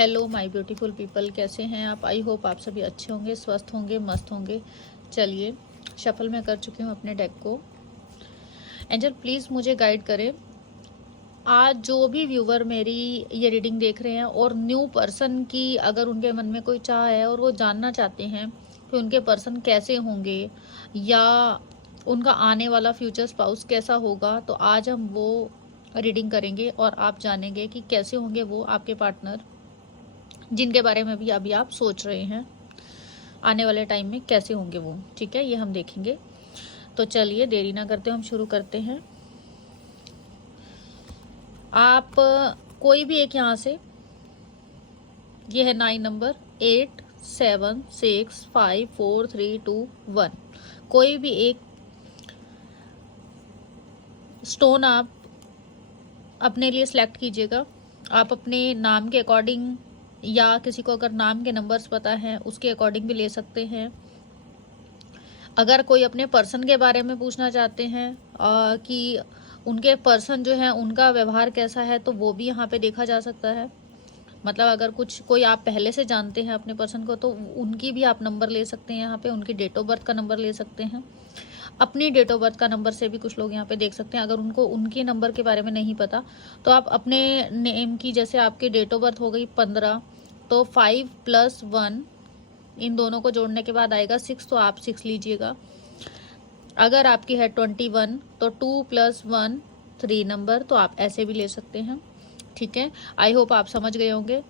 Hello my beautiful people, कैसे हैं आप? आई होप आप सभी अच्छे होंगे, स्वस्थ होंगे, मस्त होंगे। चलिए, शफल मैं कर चुकी हूँ अपने डेक को। एंजल प्लीज़ मुझे गाइड करें। आज जो भी व्यूवर मेरी ये रीडिंग देख रहे हैं और न्यू पर्सन की अगर उनके मन में कोई चाह है और वो जानना चाहते हैं कि उनके पर्सन कैसे होंगे या उनका आने वाला फ्यूचर स्पाउस कैसा होगा, तो आज हम वो रीडिंग करेंगे और आप जानेंगे कि कैसे होंगे वो आपके पार्टनर, जिनके बारे में भी अभी आप सोच रहे हैं आने वाले टाइम में कैसे होंगे वो। ठीक है, ये हम देखेंगे। तो चलिए देरी ना करते हम शुरू करते हैं। आप कोई भी एक यहाँ से, ये है 9 नंबर, 8 7 6 5 4 3 2 1, कोई भी एक स्टोन आप अपने लिए सिलेक्ट कीजिएगा। आप अपने नाम के अकॉर्डिंग या किसी को अगर नाम के नंबर्स पता हैं उसके अकॉर्डिंग भी ले सकते हैं। अगर कोई अपने पर्सन के बारे में पूछना चाहते हैं कि उनके पर्सन जो है उनका व्यवहार कैसा है, तो वो भी यहाँ पे देखा जा सकता है। मतलब अगर कोई आप पहले से जानते हैं अपने पर्सन को, तो उनकी भी आप नंबर ले सकते हैं। यहाँ पे उनकी डेट ऑफ बर्थ का नंबर ले सकते हैं। अपनी डेट ऑफ बर्थ का नंबर से भी कुछ लोग यहाँ पे देख सकते हैं। अगर उनको उनके नंबर के बारे में नहीं पता तो आप अपने नेम की, जैसे आपकी डेट ऑफ बर्थ हो गई 15, तो 5 + 1 इन दोनों को जोड़ने के बाद आएगा 6, तो आप 6 लीजिएगा। अगर आपकी है 21 तो 2 + 1 3 नंबर, तो आप ऐसे भी ले सकते हैं। ठीक है, आई होप आप समझ गए होंगे।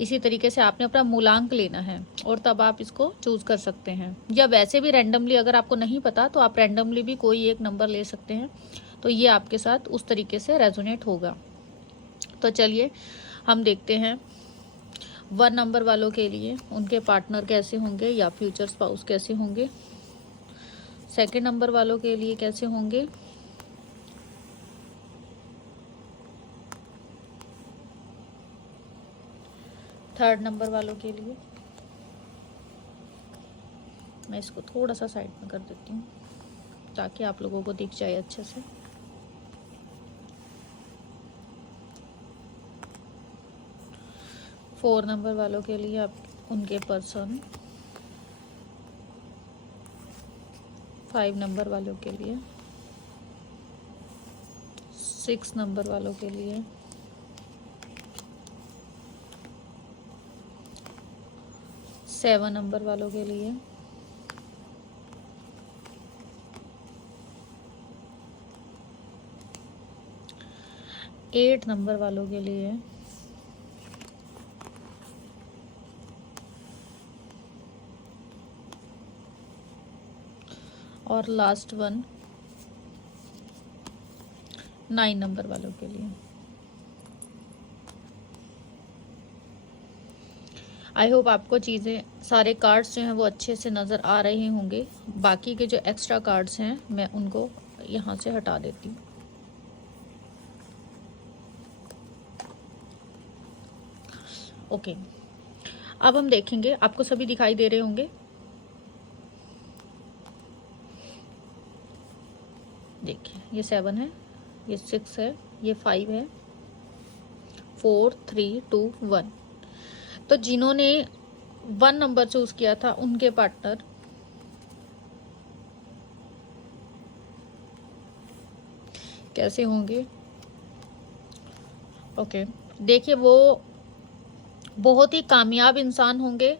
इसी तरीके से आपने अपना मूलांक लेना है और तब आप इसको चूज कर सकते हैं, या वैसे भी रैंडमली अगर आपको नहीं पता तो आप रैंडमली भी कोई एक नंबर ले सकते हैं। तो ये आपके साथ उस तरीके से रेजोनेट होगा। तो चलिए हम देखते हैं 1 नंबर वालों के लिए उनके पार्टनर कैसे होंगे या फ्यूचर स्पाउस कैसे होंगे। 2 नंबर वालों के लिए कैसे होंगे। 3 नंबर वालों के लिए, मैं इसको थोड़ा सा साइड में कर देती हूँ ताकि आप लोगों को दिख जाए अच्छे से। फोर नंबर वालों के लिए आप उनके पर्सन। 5 नंबर वालों के लिए, 6 नंबर वालों के लिए, 7 नंबर वालों के लिए, 8 नंबर वालों के लिए, और लास्ट वन 9 नंबर वालों के लिए। आई होप आपको चीज़ें, सारे कार्ड्स जो हैं वो अच्छे से नज़र आ रहे होंगे। बाकी के जो एक्स्ट्रा कार्ड्स हैं मैं उनको यहाँ से हटा देती हूँ। ओके, अब हम देखेंगे, आपको सभी दिखाई दे रहे होंगे। देखिए, ये 7 है, ये 6 है, ये 5 है, 4 3 2 1। तो जिन्होंने 1 नंबर चूज किया था उनके पार्टनर कैसे होंगे। ओके, देखिए वो बहुत ही कामयाब इंसान होंगे।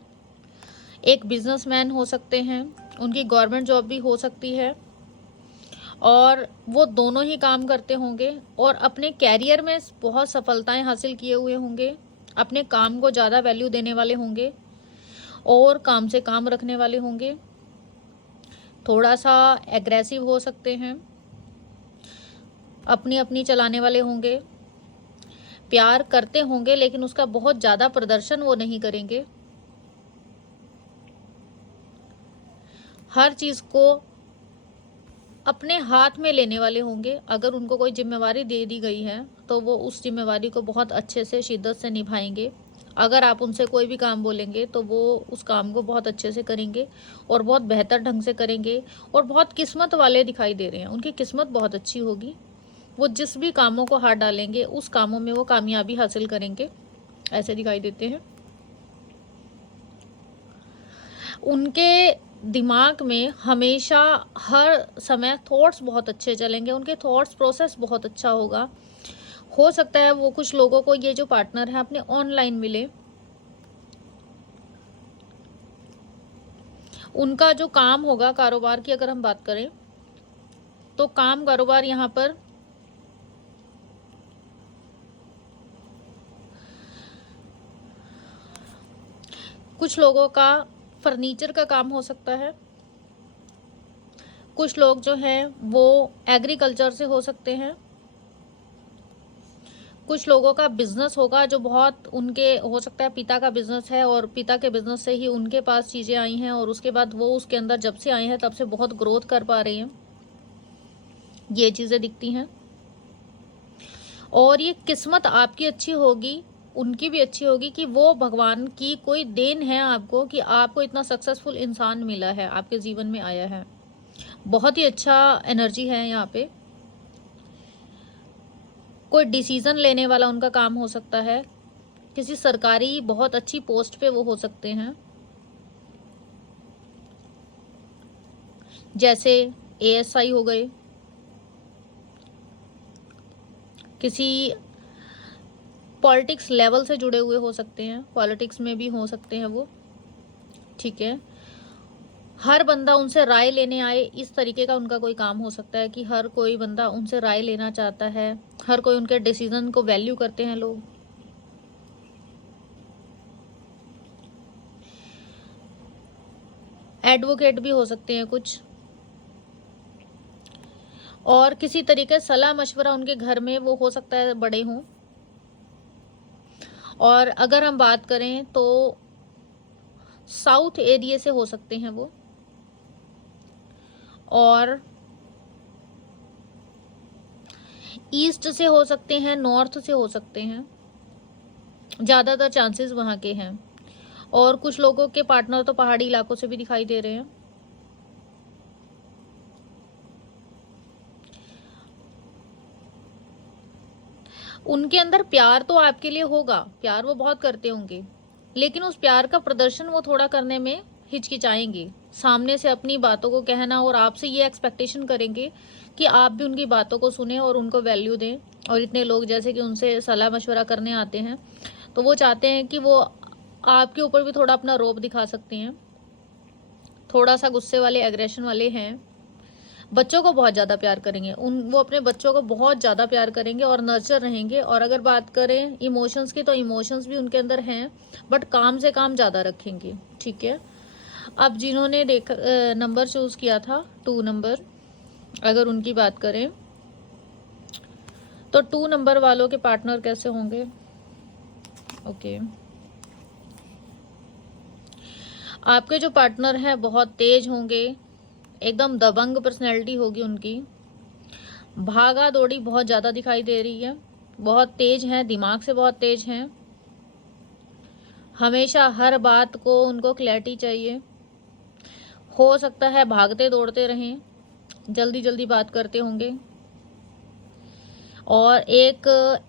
एक बिजनेसमैन हो सकते हैं, उनकी गवर्नमेंट जॉब भी हो सकती है, और वो दोनों ही काम करते होंगे और अपने कैरियर में बहुत सफलताएं हासिल किए हुए होंगे। अपने काम को ज़्यादा वैल्यू देने वाले होंगे और काम से काम रखने वाले होंगे। थोड़ा सा एग्रेसिव हो सकते हैं, अपनी अपनी चलाने वाले होंगे, प्यार करते होंगे लेकिन उसका बहुत ज़्यादा प्रदर्शन वो नहीं करेंगे। हर चीज़ को अपने हाथ में लेने वाले होंगे। अगर उनको कोई जिम्मेवारी दे दी गई है तो वो उस जिम्मेवारी को बहुत अच्छे से, शिद्दत से निभाएंगे। अगर आप उनसे कोई भी काम बोलेंगे तो वो उस काम को बहुत अच्छे से करेंगे और बहुत बेहतर ढंग से करेंगे, और बहुत किस्मत वाले दिखाई दे रहे हैं। उनकी किस्मत बहुत अच्छी होगी। वो जिस भी कामों को हाथ डालेंगे उस कामों में वो कामयाबी हासिल करेंगे, ऐसे दिखाई देते हैं। उनके दिमाग में हमेशा हर समय थॉट्स बहुत अच्छे चलेंगे, उनके थॉट्स प्रोसेस बहुत अच्छा होगा। हो सकता है वो कुछ लोगों को ये जो पार्टनर है अपने ऑनलाइन मिले। उनका जो काम होगा, कारोबार की अगर हम बात करें तो काम कारोबार यहाँ पर कुछ लोगों का फर्नीचर का काम हो सकता है, कुछ लोग जो हैं वो एग्रीकल्चर से हो सकते हैं, कुछ लोगों का बिजनेस होगा जो बहुत उनके हो सकता है पिता का बिजनेस है और पिता के बिजनेस से ही उनके पास चीज़ें आई हैं और उसके बाद वो उसके अंदर जब से आई हैं तब से बहुत ग्रोथ कर पा रही हैं, ये चीज़ें दिखती हैं। और ये किस्मत आपकी अच्छी होगी, उनकी भी अच्छी होगी कि वो भगवान की कोई देन है आपको कि आपको इतना सक्सेसफुल इंसान मिला है, आपके जीवन में आया है। बहुत ही अच्छा एनर्जी है यहाँ पे। कोई डिसीजन लेने वाला उनका काम हो सकता है, किसी सरकारी बहुत अच्छी पोस्ट पे वो हो सकते हैं, जैसे एएसआई हो गए, किसी पॉलिटिक्स लेवल से जुड़े हुए हो सकते हैं, पॉलिटिक्स में भी हो सकते हैं वो, ठीक है। हर बंदा उनसे राय लेने आए, इस तरीके का उनका कोई काम हो सकता है कि हर कोई बंदा उनसे राय लेना चाहता है, हर कोई उनके डिसीजन को वैल्यू करते हैं लोग। एडवोकेट भी हो सकते हैं कुछ, और किसी तरीके सलाह मशवरा उनके घर में वो हो सकता है बड़े हों। और अगर हम बात करें तो साउथ एरिया से हो सकते हैं वो, और ईस्ट से हो सकते हैं, नॉर्थ से हो सकते हैं, ज़्यादातर चांसेस वहाँ के हैं। और कुछ लोगों के पार्टनर तो पहाड़ी इलाकों से भी दिखाई दे रहे हैं। उनके अंदर प्यार तो आपके लिए होगा, प्यार वो बहुत करते होंगे, लेकिन उस प्यार का प्रदर्शन वो थोड़ा करने में हिचकिचाएंगे, सामने से अपनी बातों को कहना, और आपसे ये एक्सपेक्टेशन करेंगे कि आप भी उनकी बातों को सुने और उनको वैल्यू दें। और इतने लोग जैसे कि उनसे सलाह मशवरा करने आते हैं तो वो चाहते हैं कि वो आपके ऊपर भी थोड़ा अपना रौब दिखा सकते हैं, थोड़ा सा गुस्से वाले, एग्रेशन वाले हैं। बच्चों को बहुत ज़्यादा प्यार करेंगे, वो अपने बच्चों को बहुत ज़्यादा प्यार करेंगे और नर्चर रहेंगे। और अगर बात करें इमोशंस की तो इमोशंस भी उनके अंदर हैं, बट काम से काम ज़्यादा रखेंगे, ठीक है। अब जिन्होंने नंबर चूज़ किया था 2 नंबर, अगर उनकी बात करें तो 2 नंबर वालों के पार्टनर कैसे होंगे। ओके, आपके जो पार्टनर हैं बहुत तेज होंगे, एकदम दबंग पर्सनैलिटी होगी उनकी, भागा दौड़ी बहुत ज़्यादा दिखाई दे रही है, बहुत तेज हैं, दिमाग से बहुत तेज हैं, हमेशा हर बात को उनको क्लैरिटी चाहिए, हो सकता है भागते दौड़ते रहें, जल्दी जल्दी बात करते होंगे, और एक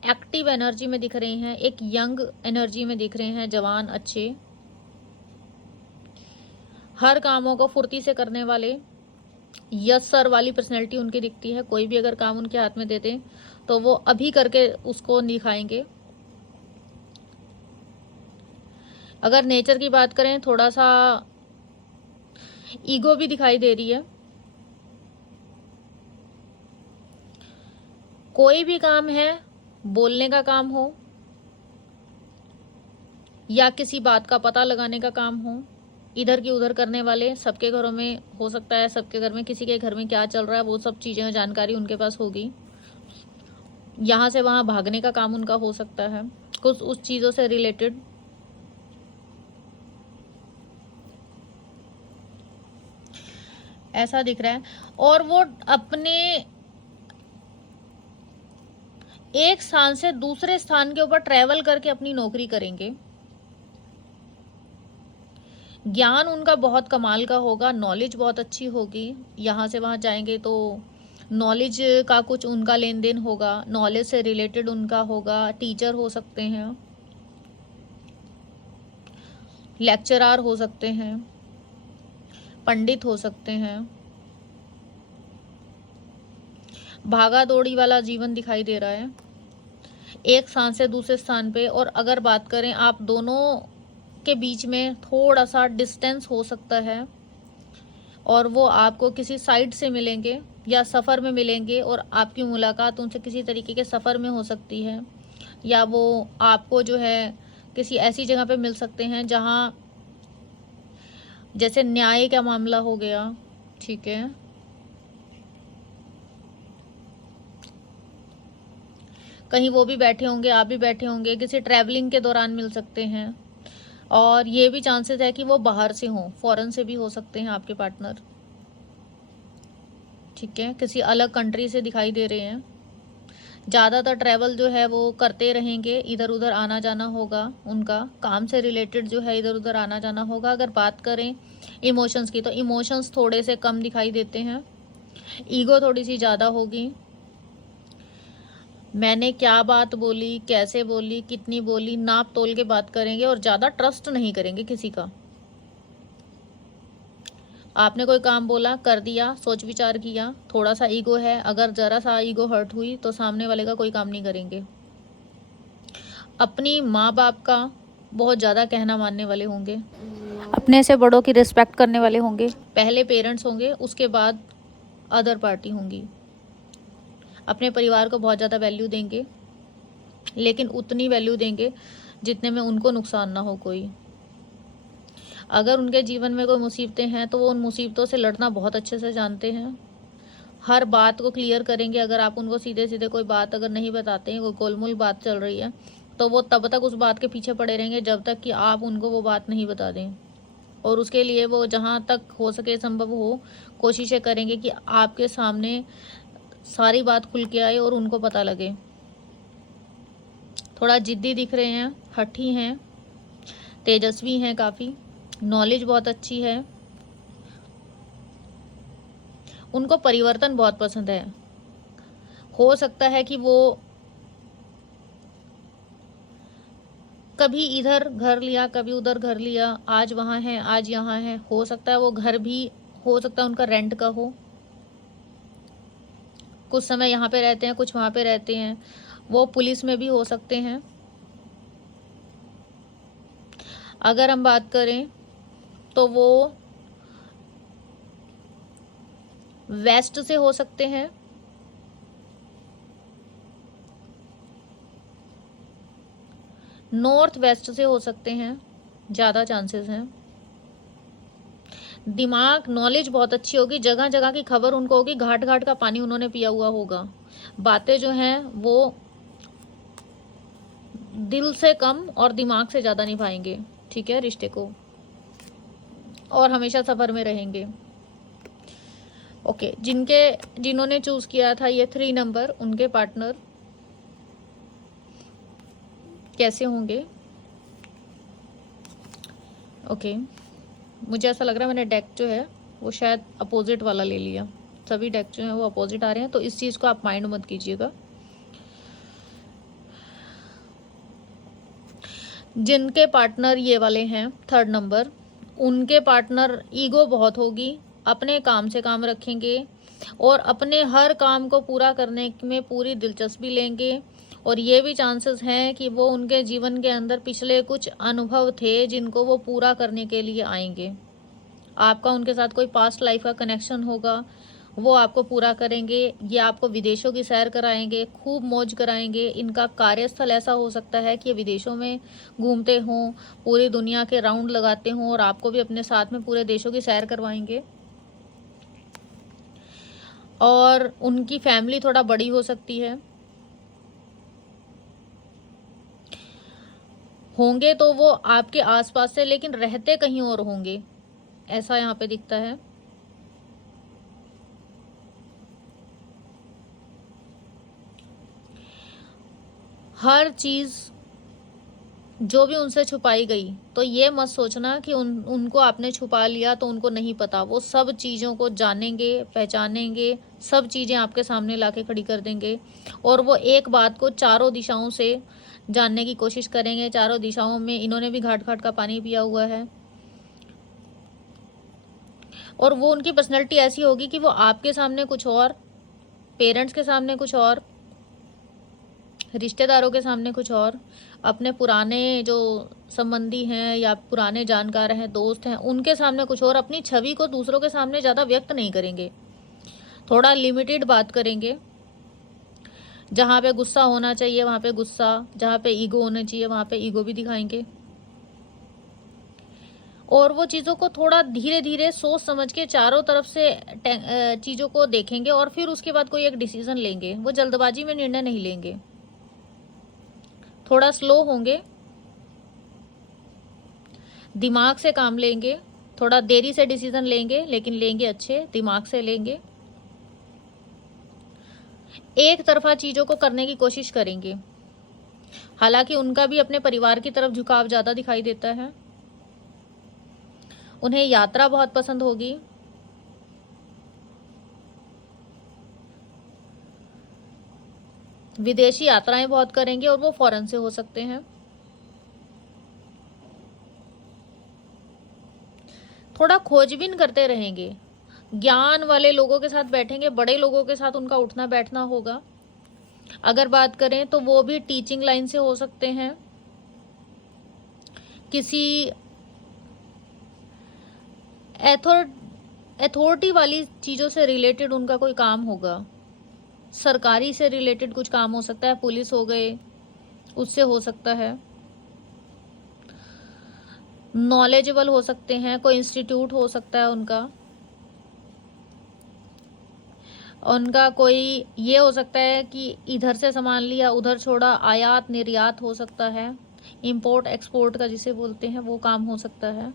एक्टिव एनर्जी में दिख रहे हैं, एक यंग एनर्जी में दिख रहे हैं, जवान अच्छे, हर कामों को फुर्ती से करने वाले, यस सर वाली पर्सनैलिटी उनकी दिखती है। कोई भी अगर काम उनके हाथ में दे दें तो वो अभी करके उसको दिखाएंगे। अगर नेचर की बात करें, थोड़ा सा ईगो भी दिखाई दे रही है। कोई भी काम है, बोलने का काम हो या किसी बात का पता लगाने का काम हो, इधर की उधर करने वाले, सबके घरों में हो सकता है, सबके घर में किसी के घर में क्या चल रहा है वो सब चीज़ें जानकारी उनके पास होगी। यहाँ से वहाँ भागने का काम उनका हो सकता है, कुछ उस चीज़ों से रिलेटेड। ऐसा दिख रहा है। और वो अपने एक स्थान से दूसरे स्थान के ऊपर ट्रैवल करके अपनी नौकरी करेंगे। ज्ञान उनका बहुत कमाल का होगा, नॉलेज बहुत अच्छी होगी। यहाँ से वहाँ जाएंगे तो नॉलेज का कुछ उनका लेन देन होगा, नॉलेज से रिलेटेड उनका होगा, टीचर हो सकते हैं, लेक्चरार हो सकते हैं, पंडित हो सकते हैं। भागा दौड़ी वाला जीवन दिखाई दे रहा है, एक स्थान से दूसरे स्थान पे। और अगर बात करें आप दोनों के बीच में थोड़ा सा डिस्टेंस हो सकता है, और वो आपको किसी साइड से मिलेंगे या सफ़र में मिलेंगे, और आपकी मुलाकात उनसे किसी तरीके के सफ़र में हो सकती है, या वो आपको जो है किसी ऐसी जगह पे मिल सकते हैं जहाँ जैसे न्याय का मामला हो गया, ठीक है। कहीं वो भी बैठे होंगे, आप भी बैठे होंगे, किसी ट्रैवलिंग के दौरान मिल सकते हैं। और ये भी चांसेस है कि वो बाहर से हों, फॉरेन से भी हो सकते हैं आपके पार्टनर, ठीक है, किसी अलग कंट्री से दिखाई दे रहे हैं। ज़्यादातर ट्रैवल जो है वो करते रहेंगे, इधर उधर आना जाना होगा, उनका काम से रिलेटेड जो है इधर उधर आना जाना होगा। अगर बात करें इमोशंस की, तो इमोशंस थोड़े से कम दिखाई देते हैं, ईगो थोड़ी सी ज़्यादा होगी। मैंने क्या बात बोली, कैसे बोली, कितनी बोली, नाप तोल के बात करेंगे, और ज़्यादा ट्रस्ट नहीं करेंगे किसी का। आपने कोई काम बोला, कर दिया, सोच विचार किया, थोड़ा सा ईगो है, अगर ज़रा सा ईगो हर्ट हुई तो सामने वाले का कोई काम नहीं करेंगे। अपनी माँ बाप का बहुत ज़्यादा कहना मानने वाले होंगे, अपने से बड़ों की रिस्पेक्ट करने वाले होंगे। पहले पेरेंट्स होंगे, उसके बाद अदर पार्टी होंगी। अपने परिवार को बहुत ज़्यादा वैल्यू देंगे, लेकिन उतनी वैल्यू देंगे जितने में उनको नुकसान ना हो कोई। अगर उनके जीवन में कोई मुसीबतें हैं तो वो उन मुसीबतों से लड़ना बहुत अच्छे से जानते हैं, हर बात को क्लियर करेंगे। अगर आप उनको सीधे सीधे कोई बात अगर नहीं बताते हैं, कोई गोलमोल बात चल रही है, तो वो तब तक उस बात के पीछे पड़े रहेंगे जब तक कि आप उनको वो बात नहीं बता दें। और उसके लिए वो जहाँ तक हो सके, संभव हो, कोशिशें करेंगे कि आपके सामने सारी बात खुल के आए और उनको पता लगे। थोड़ा जिद्दी दिख रहे हैं, हठी हैं, तेजस्वी हैं, काफ़ी नॉलेज बहुत अच्छी है, उनको परिवर्तन बहुत पसंद है। हो सकता है कि वो कभी इधर घर लिया, कभी उधर घर लिया, आज वहाँ है, आज यहाँ है। हो सकता है वो घर भी हो सकता है उनका रेंट का हो, कुछ समय यहाँ पे रहते हैं, कुछ वहाँ पे रहते हैं। वो पुलिस में भी हो सकते हैं। अगर हम बात करें तो वो वेस्ट से हो सकते हैं, नॉर्थ वेस्ट से हो सकते हैं, ज़्यादा चांसेस हैं। दिमाग, नॉलेज बहुत अच्छी होगी, जगह जगह की खबर उनको होगी, घाट घाट का पानी उन्होंने पिया हुआ होगा। बातें जो हैं वो दिल से कम और दिमाग से ज़्यादा निभाएंगे, ठीक है, रिश्ते को, और हमेशा सफ़र में रहेंगे। ओके, जिन्होंने चूज़ किया था ये 3 नंबर, उनके पार्टनर कैसे होंगे? ओके, मुझे ऐसा लग रहा है मैंने डेक जो है वो शायद अपोजिट वाला ले लिया। सभी डेक जो हैं वो अपोजिट आ रहे हैं, तो इस चीज़ को आप माइंड मत कीजिएगा। जिनके पार्टनर ये वाले हैं 3rd नंबर, उनके पार्टनर ईगो बहुत होगी, अपने काम से काम रखेंगे और अपने हर काम को पूरा करने में पूरी दिलचस्पी लेंगे। और ये भी चांसेस हैं कि वो उनके जीवन के अंदर पिछले कुछ अनुभव थे जिनको वो पूरा करने के लिए आएंगे। आपका उनके साथ कोई पास्ट लाइफ का कनेक्शन होगा, वो आपको पूरा करेंगे। ये आपको विदेशों की सैर कराएंगे, खूब मौज कराएंगे। इनका कार्यस्थल ऐसा हो सकता है कि ये विदेशों में घूमते हों, पूरी दुनिया के राउंड लगाते हों, और आपको भी अपने साथ में पूरे देशों की सैर करवाएंगे। और उनकी फैमिली थोड़ा बड़ी हो सकती है, होंगे तो वो आपके आसपास से, लेकिन रहते कहीं और होंगे, ऐसा यहाँ पे दिखता है। हर चीज़ जो भी उनसे छुपाई गई, तो ये मत सोचना कि उनको आपने छुपा लिया तो उनको नहीं पता। वो सब चीज़ों को जानेंगे, पहचानेंगे, सब चीज़ें आपके सामने लाके खड़ी कर देंगे। और वो एक बात को चारों दिशाओं से जानने की कोशिश करेंगे। चारों दिशाओं में इन्होंने भी घाट घाट का पानी पिया हुआ है। और वो उनकी पर्सनैलिटी ऐसी होगी कि वो आपके सामने कुछ और, पेरेंट्स के सामने कुछ और, रिश्तेदारों के सामने कुछ और, अपने पुराने जो संबंधी हैं या पुराने जानकार हैं, दोस्त हैं, उनके सामने कुछ और, अपनी छवि को दूसरों के सामने ज़्यादा व्यक्त नहीं करेंगे, थोड़ा लिमिटेड बात करेंगे। जहाँ पे गुस्सा होना चाहिए वहाँ पे गुस्सा, जहाँ पे ईगो होना चाहिए वहाँ पे ईगो भी दिखाएंगे। और वो चीज़ों को थोड़ा धीरे धीरे सोच समझ के चारों तरफ से चीज़ों को देखेंगे और फिर उसके बाद कोई एक डिसीजन लेंगे। वो जल्दबाजी में निर्णय नहीं लेंगे, थोड़ा स्लो होंगे, दिमाग से काम लेंगे, थोड़ा देरी से डिसीजन लेंगे लेकिन लेंगे अच्छे दिमाग से लेंगे। एक तरफा चीज़ों को करने की कोशिश करेंगे। हालांकि उनका भी अपने परिवार की तरफ झुकाव ज़्यादा दिखाई देता है। उन्हें यात्रा बहुत पसंद होगी। विदेशी यात्राएं बहुत करेंगे और वो फॉरेन से हो सकते हैं। थोड़ा खोजबीन करते रहेंगे, ज्ञान वाले लोगों के साथ बैठेंगे, बड़े लोगों के साथ उनका उठना बैठना होगा। अगर बात करें तो वो भी टीचिंग लाइन से हो सकते हैं, किसी अथॉरिटी वाली चीज़ों से रिलेटेड उनका कोई काम होगा, सरकारी से रिलेटेड कुछ काम हो सकता है, पुलिस हो गए उससे हो सकता है। नॉलेजेबल हो सकते हैं, कोई इंस्टीट्यूट हो सकता है उनका कोई ये हो सकता है कि इधर से सामान लिया उधर छोड़ा, आयात निर्यात हो सकता है, इंपोर्ट एक्सपोर्ट का जिसे बोलते हैं वो काम हो सकता है,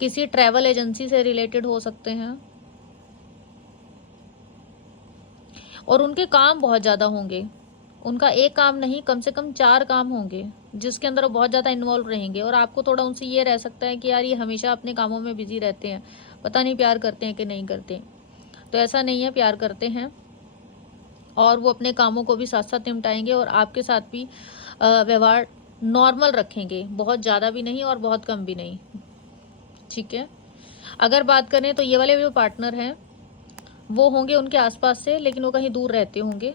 किसी ट्रैवल एजेंसी से रिलेटेड हो सकते हैं। और उनके काम बहुत ज़्यादा होंगे, उनका एक काम नहीं कम से कम 4 काम होंगे जिसके अंदर वो बहुत ज़्यादा इन्वॉल्व रहेंगे। और आपको थोड़ा उनसे ये रह सकता है कि यार ये हमेशा अपने कामों में बिजी रहते हैं, पता नहीं प्यार करते हैं कि नहीं करते। तो ऐसा नहीं है, प्यार करते हैं और वो अपने कामों को भी साथ साथ निपटाएंगे और आपके साथ भी व्यवहार नॉर्मल रखेंगे, बहुत ज़्यादा भी नहीं और बहुत कम भी नहीं। ठीक है। अगर बात करें तो ये वाले जो पार्टनर हैं वो होंगे उनके आसपास से, लेकिन वो कहीं दूर रहते होंगे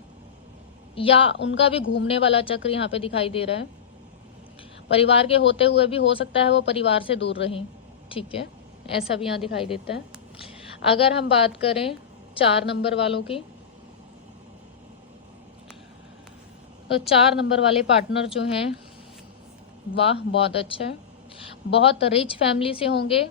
या उनका भी घूमने वाला चक्र यहाँ पे दिखाई दे रहा है। परिवार के होते हुए भी हो सकता है वो परिवार से दूर रहें। ठीक है, ऐसा भी यहाँ दिखाई देता है। अगर हम बात करें 4 नंबर वालों की, तो 4 नंबर वाले पार्टनर जो हैं वाह बहुत अच्छा है, बहुत रिच फैमिली से होंगे,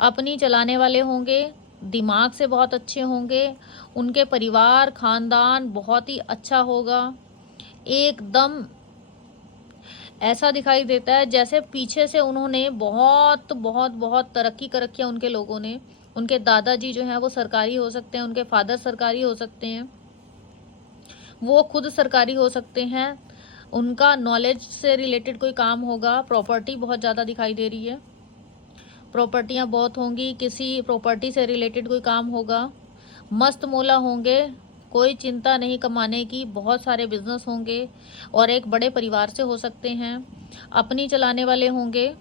अपनी चलाने वाले होंगे, दिमाग से बहुत अच्छे होंगे, उनके परिवार खानदान बहुत ही अच्छा होगा। एकदम ऐसा दिखाई देता है जैसे पीछे से उन्होंने बहुत बहुत बहुत तरक्की कर रखी है उनके लोगों ने। उनके दादाजी जो हैं वो सरकारी हो सकते हैं, उनके फादर सरकारी हो सकते हैं, वो खुद सरकारी हो सकते हैं, उनका नॉलेज से रिलेटेड कोई काम होगा। प्रॉपर्टी बहुत ज़्यादा दिखाई दे रही है, प्रॉपर्टियाँ बहुत होंगी, किसी प्रॉपर्टी से रिलेटेड कोई काम होगा। मस्त मोला होंगे, कोई चिंता नहीं कमाने की, बहुत सारे बिजनेस होंगे और एक बड़े परिवार से हो सकते हैं। अपनी चलाने वाले होंगे,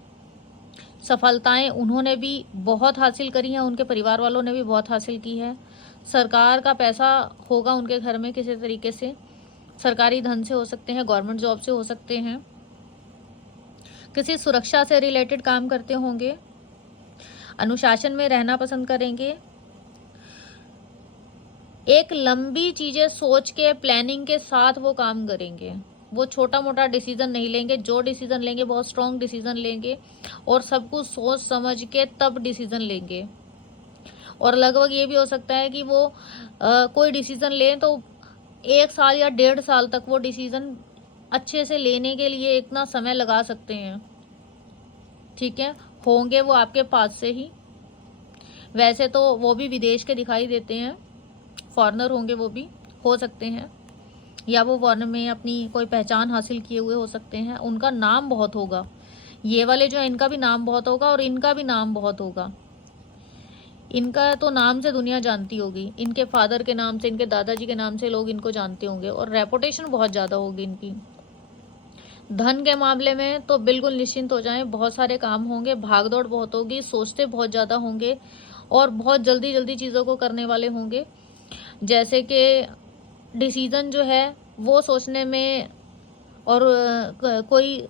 सफलताएं उन्होंने भी बहुत हासिल करी हैं, उनके परिवार वालों ने भी बहुत हासिल की है। सरकार का पैसा होगा उनके घर में किसी तरीके से, सरकारी धन से हो सकते हैं, गवर्नमेंट जॉब से हो सकते हैं, किसी सुरक्षा से रिलेटेड काम करते होंगे, अनुशासन में रहना पसंद करेंगे, एक लंबी चीज़ें सोच के प्लानिंग के साथ वो काम करेंगे। वो छोटा मोटा डिसीजन नहीं लेंगे, जो डिसीजन लेंगे बहुत स्ट्रॉन्ग डिसीजन लेंगे और सब कुछ सोच समझ के तब डिसीजन लेंगे। और लगभग ये भी हो सकता है कि वो कोई डिसीजन लें तो 1 साल या 1.5 साल तक वो डिसीजन अच्छे से लेने के लिए इतना समय लगा सकते हैं। ठीक है, होंगे वो आपके पास से ही। वैसे तो वो भी विदेश के दिखाई देते हैं, फॉरेनर होंगे, वो भी हो सकते हैं, या वो फॉरेनर में अपनी कोई पहचान हासिल किए हुए हो सकते हैं। उनका नाम बहुत होगा, ये वाले जो है इनका भी नाम बहुत होगा और इनका भी नाम बहुत होगा। इनका तो नाम से दुनिया जानती होगी, इनके फादर के नाम से, इनके दादाजी के नाम से लोग इनको जानते होंगे और रेपुटेशन बहुत ज़्यादा होगी इनकी। धन के मामले में तो बिल्कुल निश्चिंत हो जाएं, बहुत सारे काम होंगे, भागदौड़ बहुत होगी, सोचते बहुत ज़्यादा होंगे और बहुत जल्दी जल्दी चीज़ों को करने वाले होंगे। जैसे कि डिसीज़न जो है वो सोचने में, और कोई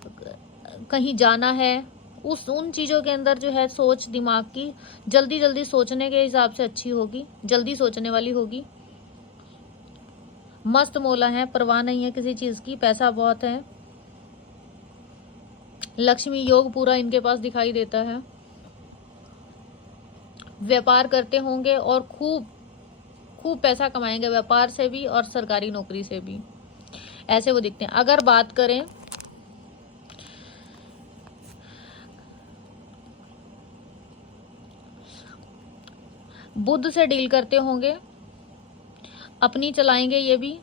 कहीं जाना है, उन चीज़ों के अंदर जो है सोच दिमाग की जल्दी जल्दी सोचने के हिसाब से अच्छी होगी, जल्दी सोचने वाली होगी। मस्त मौला है, परवाह नहीं है किसी चीज़ की, पैसा बहुत है, लक्ष्मी योग पूरा इनके पास दिखाई देता है। व्यापार करते होंगे और खूब खूब पैसा कमाएंगे, व्यापार से भी और सरकारी नौकरी से भी, ऐसे वो दिखते हैं। अगर बात करें बुध से डील करते होंगे, अपनी चलाएंगे, ये भी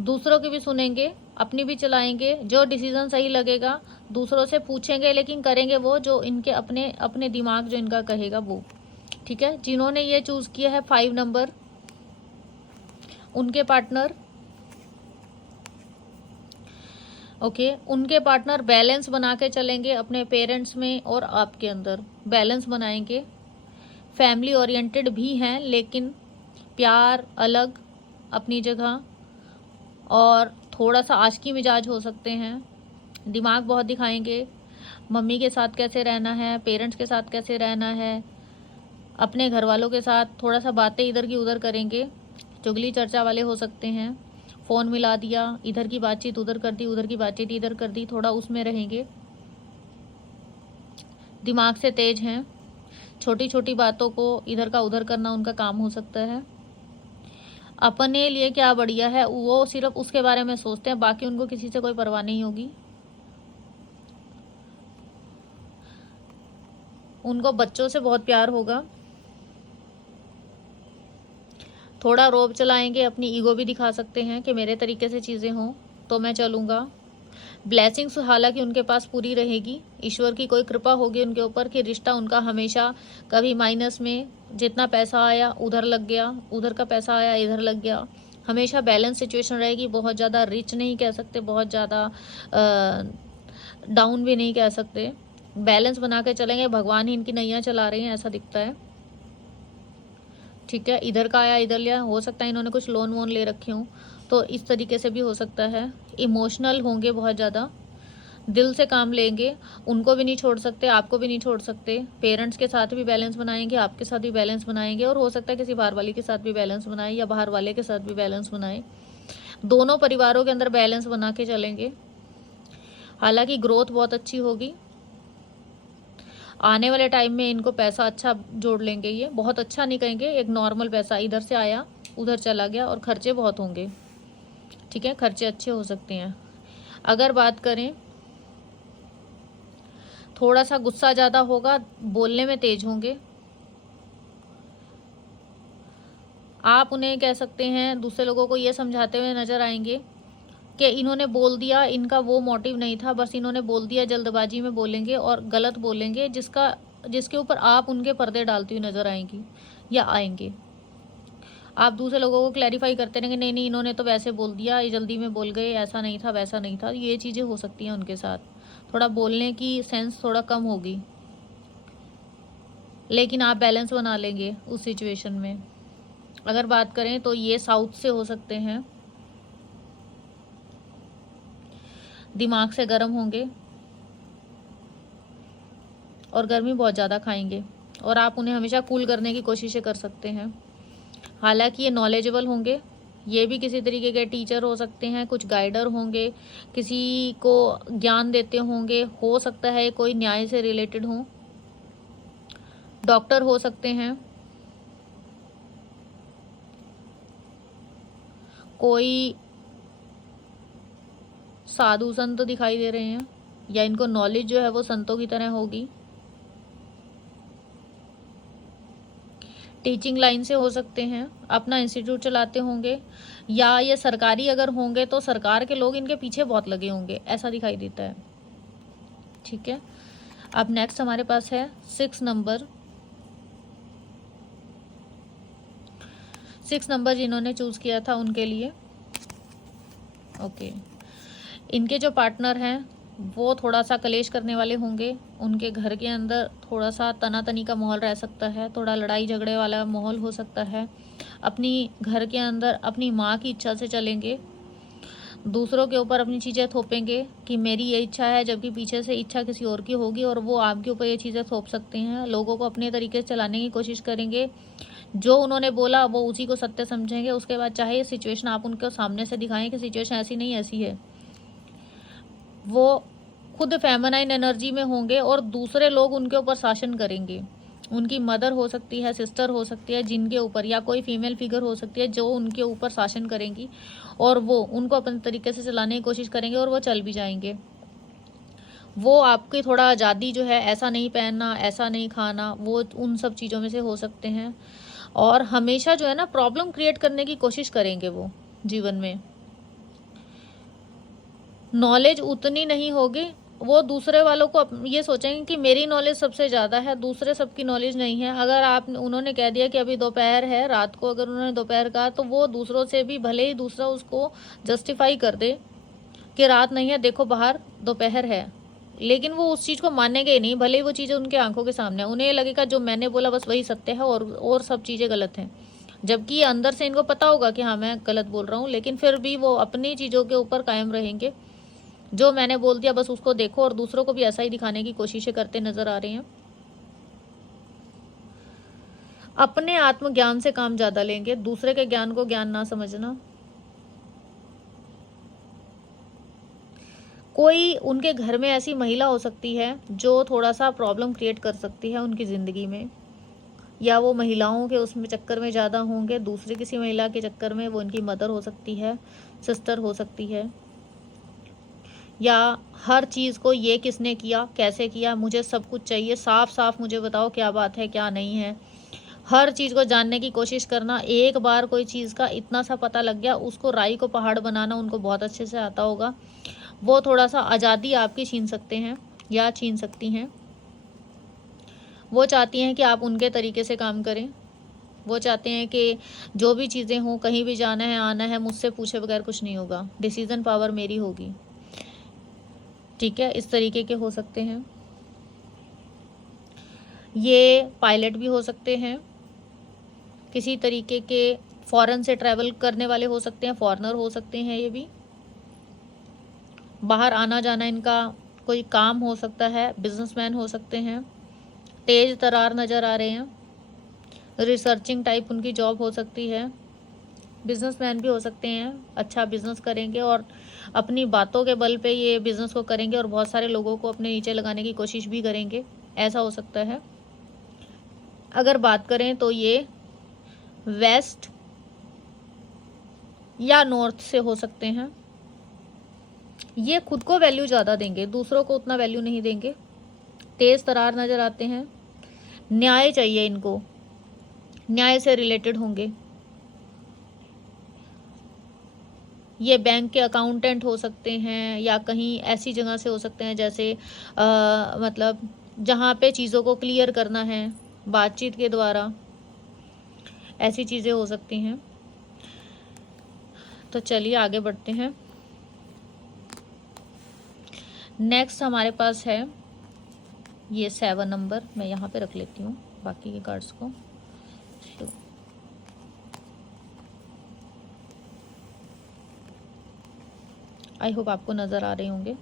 दूसरों की भी सुनेंगे, अपनी भी चलाएंगे। जो डिसीजन सही लगेगा दूसरों से पूछेंगे, लेकिन करेंगे वो जो इनके अपने अपने दिमाग जो इनका कहेगा वो। ठीक है, जिन्होंने ये चूज़ किया है 5 नंबर, उनके पार्टनर उनके पार्टनर बैलेंस बना के चलेंगे, अपने पेरेंट्स में और आपके अंदर बैलेंस बनाएंगे। फैमिली ओरिएंटेड भी हैं, लेकिन प्यार अलग अपनी जगह, और थोड़ा सा आशिकी मिजाज हो सकते हैं। दिमाग बहुत दिखाएंगे, मम्मी के साथ कैसे रहना है, पेरेंट्स के साथ कैसे रहना है, अपने घर वालों के साथ थोड़ा सा बातें इधर की उधर करेंगे। चुगली चर्चा वाले हो सकते हैं, फ़ोन मिला दिया, इधर की बातचीत उधर कर दी, उधर की बातचीत इधर कर दी, थोड़ा उसमें रहेंगे। दिमाग से तेज हैं, छोटी छोटी बातों को इधर का उधर करना उनका काम हो सकता है। अपने लिए क्या बढ़िया है वो सिर्फ उसके बारे में सोचते हैं, बाकी उनको किसी से कोई परवाह नहीं होगी। उनको बच्चों से बहुत प्यार होगा। थोड़ा रोब चलाएंगे, अपनी ईगो भी दिखा सकते हैं कि मेरे तरीके से चीज़ें हों तो मैं चलूँगा। ब्लेसिंग्स हालांकि उनके पास पूरी रहेगी, ईश्वर की कोई कृपा होगी उनके ऊपर कि रिश्ता उनका हमेशा कभी माइनस में, जितना पैसा आया उधर लग गया, उधर का पैसा आया इधर लग गया, हमेशा बैलेंस सिचुएशन रहेगी। बहुत ज़्यादा रिच नहीं कह सकते, बहुत ज़्यादा डाउन भी नहीं कह सकते, बैलेंस बना के चलेंगे। भगवान ही इनकी नैया चला रहे हैं ऐसा दिखता है। ठीक है, इधर का आया इधर लिया, हो सकता है इन्होंने कुछ लोन वोन ले रखे हों, तो इस तरीके से भी हो सकता है। इमोशनल होंगे बहुत ज़्यादा, दिल से काम लेंगे, उनको भी नहीं छोड़ सकते, आपको भी नहीं छोड़ सकते। पेरेंट्स के साथ भी बैलेंस बनाएंगे, आपके साथ भी बैलेंस बनाएंगे, और हो सकता है किसी बाहर वाले के साथ भी बैलेंस बनाए या बाहर वाले के साथ भी बैलेंस बनाए। दोनों परिवारों के अंदर बैलेंस बना के चलेंगे। हालांकि ग्रोथ बहुत अच्छी होगी, आने वाले टाइम में इनको पैसा अच्छा जोड़ लेंगे। ये बहुत अच्छा नहीं कहेंगे, एक नॉर्मल पैसा इधर से आया उधर चला गया, और खर्चे बहुत होंगे। ठीक है, खर्चे अच्छे हो सकते हैं। अगर बात करें, थोड़ा सा गुस्सा ज़्यादा होगा, बोलने में तेज होंगे। आप उन्हें कह सकते हैं, दूसरे लोगों को ये समझाते हुए नजर आएंगे कि इन्होंने बोल दिया, इनका वो मोटिव नहीं था, बस इन्होंने बोल दिया, जल्दबाजी में बोलेंगे और गलत बोलेंगे, जिसके ऊपर आप उनके पर्दे डालती हुई नजर आएंगी या आएंगे। आप दूसरे लोगों को क्लैरिफाई करते रहेंगे, नहीं नहीं इन्होंने तो वैसे बोल दिया, ये जल्दी में बोल गए, ऐसा नहीं था वैसा नहीं था। ये चीज़ें हो सकती हैं उनके साथ, थोड़ा बोलने की सेंस थोड़ा कम होगी, लेकिन आप बैलेंस बना लेंगे उस सिचुएशन में। अगर बात करें तो ये साउथ से हो सकते हैं, दिमाग से गर्म होंगे और गर्मी बहुत ज़्यादा खाएंगे, और आप उन्हें हमेशा कूल करने की कोशिशें कर सकते हैं। हालांकि ये नॉलेजेबल होंगे, ये भी किसी तरीके के टीचर हो सकते हैं, कुछ गाइडर होंगे, किसी को ज्ञान देते होंगे, हो सकता है कोई न्याय से रिलेटेड हो, डॉक्टर हो सकते हैं, कोई साधु संत दिखाई दे रहे हैं, या इनको नॉलेज जो है वो संतों की तरह होगी। टीचिंग लाइन से हो सकते हैं, अपना इंस्टीट्यूट चलाते होंगे, या ये सरकारी अगर होंगे तो सरकार के लोग इनके पीछे बहुत लगे होंगे, ऐसा दिखाई देता है। ठीक है, अब नेक्स्ट हमारे पास है 6 नंबर। 6 नंबर जिन्होंने चूज किया था उनके लिए ओके। इनके जो पार्टनर हैं वो थोड़ा सा कलेश करने वाले होंगे। उनके घर के अंदर थोड़ा सा तनातनी का माहौल रह सकता है, थोड़ा लड़ाई झगड़े वाला माहौल हो सकता है। अपनी घर के अंदर अपनी माँ की इच्छा से चलेंगे, दूसरों के ऊपर अपनी चीज़ें थोपेंगे कि मेरी ये इच्छा है, जबकि पीछे से इच्छा किसी और की होगी और वो आपके ऊपर ये चीज़ें थोप सकते हैं। लोगों को अपने तरीके से चलाने की कोशिश करेंगे, जो उन्होंने बोला वो उसी को सत्य समझेंगे। उसके बाद चाहे ये सिचुएशन आप उनके सामने से दिखाएं कि सिचुएशन ऐसी नहीं ऐसी है, वो खुद फेमिनाइन एनर्जी में होंगे और दूसरे लोग उनके ऊपर शासन करेंगे। उनकी मदर हो सकती है, सिस्टर हो सकती है, जिनके ऊपर, या कोई फीमेल फिगर हो सकती है जो उनके ऊपर शासन करेंगी और वो उनको अपने तरीके से चलाने की कोशिश करेंगे और वो चल भी जाएंगे। वो आपकी थोड़ा आज़ादी जो है, ऐसा नहीं पहनना, ऐसा नहीं खाना, वो उन सब चीज़ों में से हो सकते हैं। और हमेशा जो है ना प्रॉब्लम क्रिएट करने की कोशिश करेंगे वो जीवन में। नॉलेज उतनी नहीं होगी, वो दूसरे वालों को ये सोचेंगे कि मेरी नॉलेज सबसे ज़्यादा है, दूसरे सबकी नॉलेज नहीं है। अगर आप उन्होंने कह दिया कि अभी दोपहर है, रात को अगर उन्होंने दोपहर कहा, तो वो दूसरों से भी, भले ही दूसरा उसको जस्टिफाई कर दे कि रात नहीं है, देखो बाहर दोपहर है, लेकिन वो उस चीज़ को मानेंगे ही नहीं, भले ही वो चीज़ें उनके आंखों के सामने है। उन्हें ये लगेगा जो मैंने बोला बस वही सत्य है और सब चीज़ें गलत हैं। जबकि अंदर से इनको पता होगा कि हाँ मैं गलत बोल रहा हूँ, लेकिन फिर भी वो अपनी चीज़ों के ऊपर कायम रहेंगे। जो मैंने बोल दिया बस उसको देखो, और दूसरों को भी ऐसा ही दिखाने की कोशिशें करते नजर आ रहे हैं। अपने आत्मज्ञान से काम ज्यादा लेंगे, दूसरे के ज्ञान को ज्ञान ना समझना। कोई उनके घर में ऐसी महिला हो सकती है जो थोड़ा सा प्रॉब्लम क्रिएट कर सकती है उनकी ज़िंदगी में, या वो महिलाओं के उसमें चक्कर में ज़्यादा होंगे, दूसरी किसी महिला के चक्कर में। वो उनकी मदर हो सकती है, सिस्टर हो सकती है, या हर चीज़ को ये किसने किया, कैसे किया, मुझे सब कुछ चाहिए, साफ साफ मुझे बताओ क्या बात है क्या नहीं है। हर चीज़ को जानने की कोशिश करना। एक बार कोई चीज़ का इतना सा पता लग गया, उसको राई को पहाड़ बनाना उनको बहुत अच्छे से आता होगा। वो थोड़ा सा आज़ादी आपकी छीन सकते हैं या छीन सकती हैं। वो चाहती हैं कि आप उनके तरीके से काम करें। वो चाहते हैं कि जो भी चीज़ें हों, कहीं भी जाना है आना है, मुझसे पूछे बगैर कुछ नहीं होगा, डिसीज़न पावर मेरी होगी। ठीक है, इस तरीके के हो सकते हैं। ये पायलट भी हो सकते हैं, किसी तरीके के फॉरेन से ट्रैवल करने वाले हो सकते हैं, फॉरेनर हो सकते हैं। ये भी बाहर आना जाना इनका कोई काम हो सकता है, बिजनेसमैन हो सकते हैं। तेज तरार नज़र आ रहे हैं, रिसर्चिंग टाइप उनकी जॉब हो सकती है। बिजनेसमैन भी हो सकते हैं, अच्छा बिजनेस करेंगे और अपनी बातों के बल पे ये बिजनेस को करेंगे और बहुत सारे लोगों को अपने नीचे लगाने की कोशिश भी करेंगे, ऐसा हो सकता है। अगर बात करें तो ये वेस्ट या नॉर्थ से हो सकते हैं। ये खुद को वैल्यू ज़्यादा देंगे, दूसरों को उतना वैल्यू नहीं देंगे। तेज तरार नज़र आते हैं। न्याय चाहिए इनको, न्याय से रिलेटेड होंगे। ये बैंक के अकाउंटेंट हो सकते हैं या कहीं ऐसी जगह से हो सकते हैं जैसे मतलब जहाँ पे चीज़ों को क्लियर करना है बातचीत के द्वारा, ऐसी चीज़ें हो सकती हैं। तो चलिए आगे बढ़ते हैं। नेक्स्ट हमारे पास है ये 7 नंबर। मैं यहाँ पे रख लेती हूँ बाकी के कार्ड्स को। तो आई होप आपको नज़र आ रहे होंगे।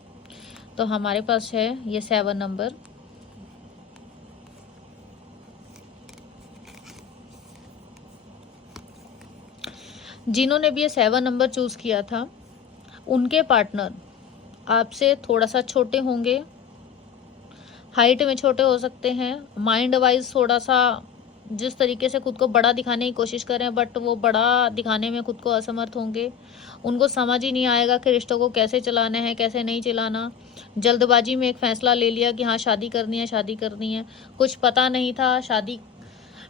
तो हमारे पास है ये 7 नंबर। जिन्होंने भी ये 7 नंबर चूज़ किया था, उनके पार्टनर आपसे थोड़ा सा छोटे होंगे, हाइट में छोटे हो सकते हैं, माइंड वाइज थोड़ा सा जिस तरीके से खुद को बड़ा दिखाने की कोशिश करें, बट वो बड़ा दिखाने में खुद को असमर्थ होंगे। उनको समझ ही नहीं आएगा कि रिश्तों को कैसे चलाना है, कैसे नहीं चलाना। जल्दबाजी में एक फ़ैसला ले लिया कि हाँ शादी करनी है, शादी करनी है। कुछ पता नहीं था शादी,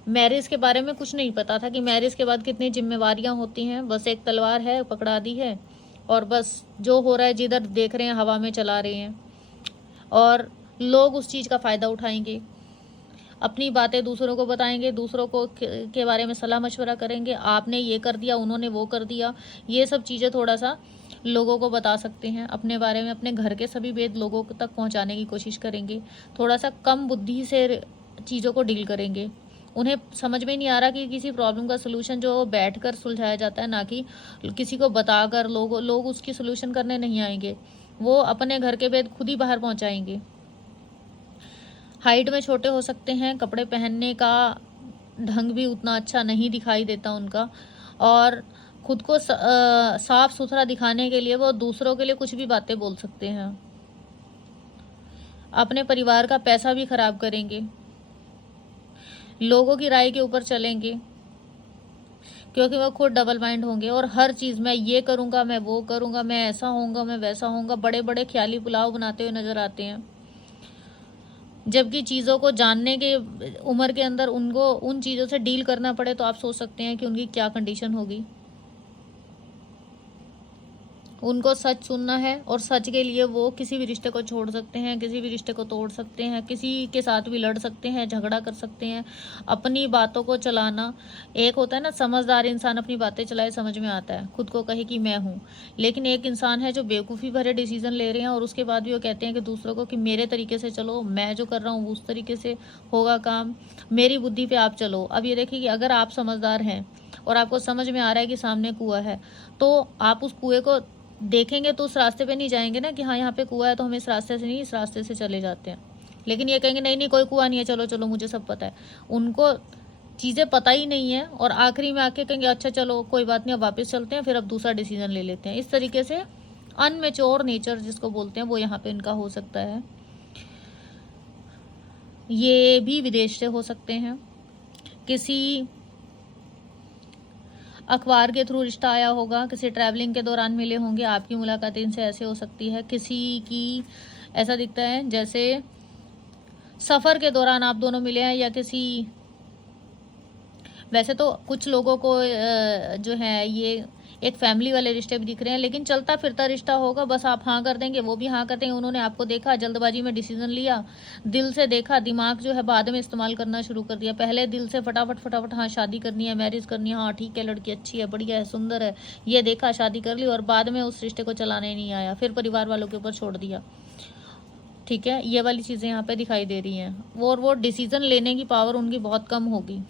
मैरिज के बारे में कुछ नहीं पता था कि मैरिज के बाद कितनी जिम्मेवारियां होती हैं। बस एक तलवार है, पकड़ा दी है, और बस जो हो रहा है जिधर देख रहे हैं हवा में चला रहे हैं, और लोग उस चीज़ का फ़ायदा उठाएंगे, अपनी बातें दूसरों को बताएंगे, दूसरों को के बारे में सलाह मशवरा करेंगे। आपने ये कर दिया, उन्होंने वो कर दिया। ये सब चीज़ें थोड़ा सा लोगों को बता सकते हैं अपने बारे में, अपने घर के सभी भेद लोगों तक पहुंचाने की कोशिश करेंगे। थोड़ा सा कम बुद्धि से चीज़ों को डील करेंगे। उन्हें समझ में नहीं आ रहा कि किसी प्रॉब्लम का सोल्यूशन जो बैठकर सुलझाया जाता है, ना कि किसी को बताकर। लोग उसकी सोल्यूशन करने नहीं आएंगे, वो अपने घर के भेद खुद ही बाहर पहुंचाएंगे। हाइट में छोटे हो सकते हैं, कपड़े पहनने का ढंग भी उतना अच्छा नहीं दिखाई देता उनका, और खुद को साफ सुथरा दिखाने के लिए वो दूसरों के लिए कुछ भी बातें बोल सकते हैं। अपने परिवार का पैसा भी खराब करेंगे, लोगों की राय के ऊपर चलेंगे, क्योंकि वो खुद डबल माइंड होंगे और हर चीज़ मैं ये करूँगा, मैं वो करूँगा, मैं ऐसा होऊंगा, मैं वैसा होऊंगा, बड़े बड़े ख्याली पुलाव बनाते हुए नजर आते हैं। जबकि चीज़ों को जानने के उम्र के अंदर उनको उन चीज़ों से डील करना पड़े तो आप सोच सकते हैं कि उनकी क्या कंडीशन होगी। उनको सच सुनना है और सच के लिए वो किसी भी रिश्ते को छोड़ सकते हैं, किसी भी रिश्ते को तोड़ सकते हैं, किसी के साथ भी लड़ सकते हैं, झगड़ा कर सकते हैं। अपनी बातों को चलाना, एक होता है ना समझदार इंसान अपनी बातें चलाए, समझ में आता है, खुद को कहे कि मैं हूँ। लेकिन एक इंसान है जो बेवकूफ़ी भरे डिसीजन ले रहे हैं और उसके बाद भी वो कहते हैं कि दूसरों को कि मेरे तरीके से चलो, मैं जो कर रहा हूँ उस तरीके से होगा काम, मेरी बुद्धि पे आप चलो। अब ये देखिए कि अगर आप समझदार हैं और आपको समझ में आ रहा है कि सामने कुआं है, तो आप उस कुएं को देखेंगे तो उस रास्ते पे नहीं जाएंगे ना कि हाँ यहाँ पे कुआं है तो हम इस रास्ते से नहीं, इस रास्ते से चले जाते हैं। लेकिन ये कहेंगे नहीं नहीं कोई कुआं नहीं है, चलो चलो मुझे सब पता है। उनको चीज़ें पता ही नहीं है और आखिरी में आके कहेंगे अच्छा चलो कोई बात नहीं, अब वापस चलते हैं, फिर अब दूसरा डिसीजन ले लेते हैं। इस तरीके से अनमेच्योर नेचर जिसको बोलते हैं वो यहाँ पे इनका हो सकता है। ये भी विदेश से हो सकते हैं, किसी अखबार के थ्रू रिश्ता आया होगा, किसी ट्रैवलिंग के दौरान मिले होंगे, आपकी मुलाकात इनसे ऐसे हो सकती है। किसी की ऐसा दिखता है जैसे सफ़र के दौरान आप दोनों मिले हैं, या किसी, वैसे तो कुछ लोगों को जो है ये एक फैमिली वाले रिश्ते भी दिख रहे हैं, लेकिन चलता फिरता रिश्ता होगा, बस आप हाँ कर देंगे वो भी हाँ कर देंगे। उन्होंने आपको देखा, जल्दबाजी में डिसीजन लिया, दिल से देखा, दिमाग जो है बाद में इस्तेमाल करना शुरू कर दिया। पहले दिल से फटाफट फटाफट हाँ शादी करनी है, मैरिज करनी है, हाँ ठीक है लड़की अच्छी है, बढ़िया है, सुंदर है, ये देखा, शादी कर ली, और बाद में उस रिश्ते को चलाने नहीं आया, फिर परिवार वालों के ऊपर छोड़ दिया। ठीक है, ये वाली चीज़ें यहाँ पे दिखाई दे रही हैं। वो डिसीजन लेने की पावर उनकी बहुत कम होगी।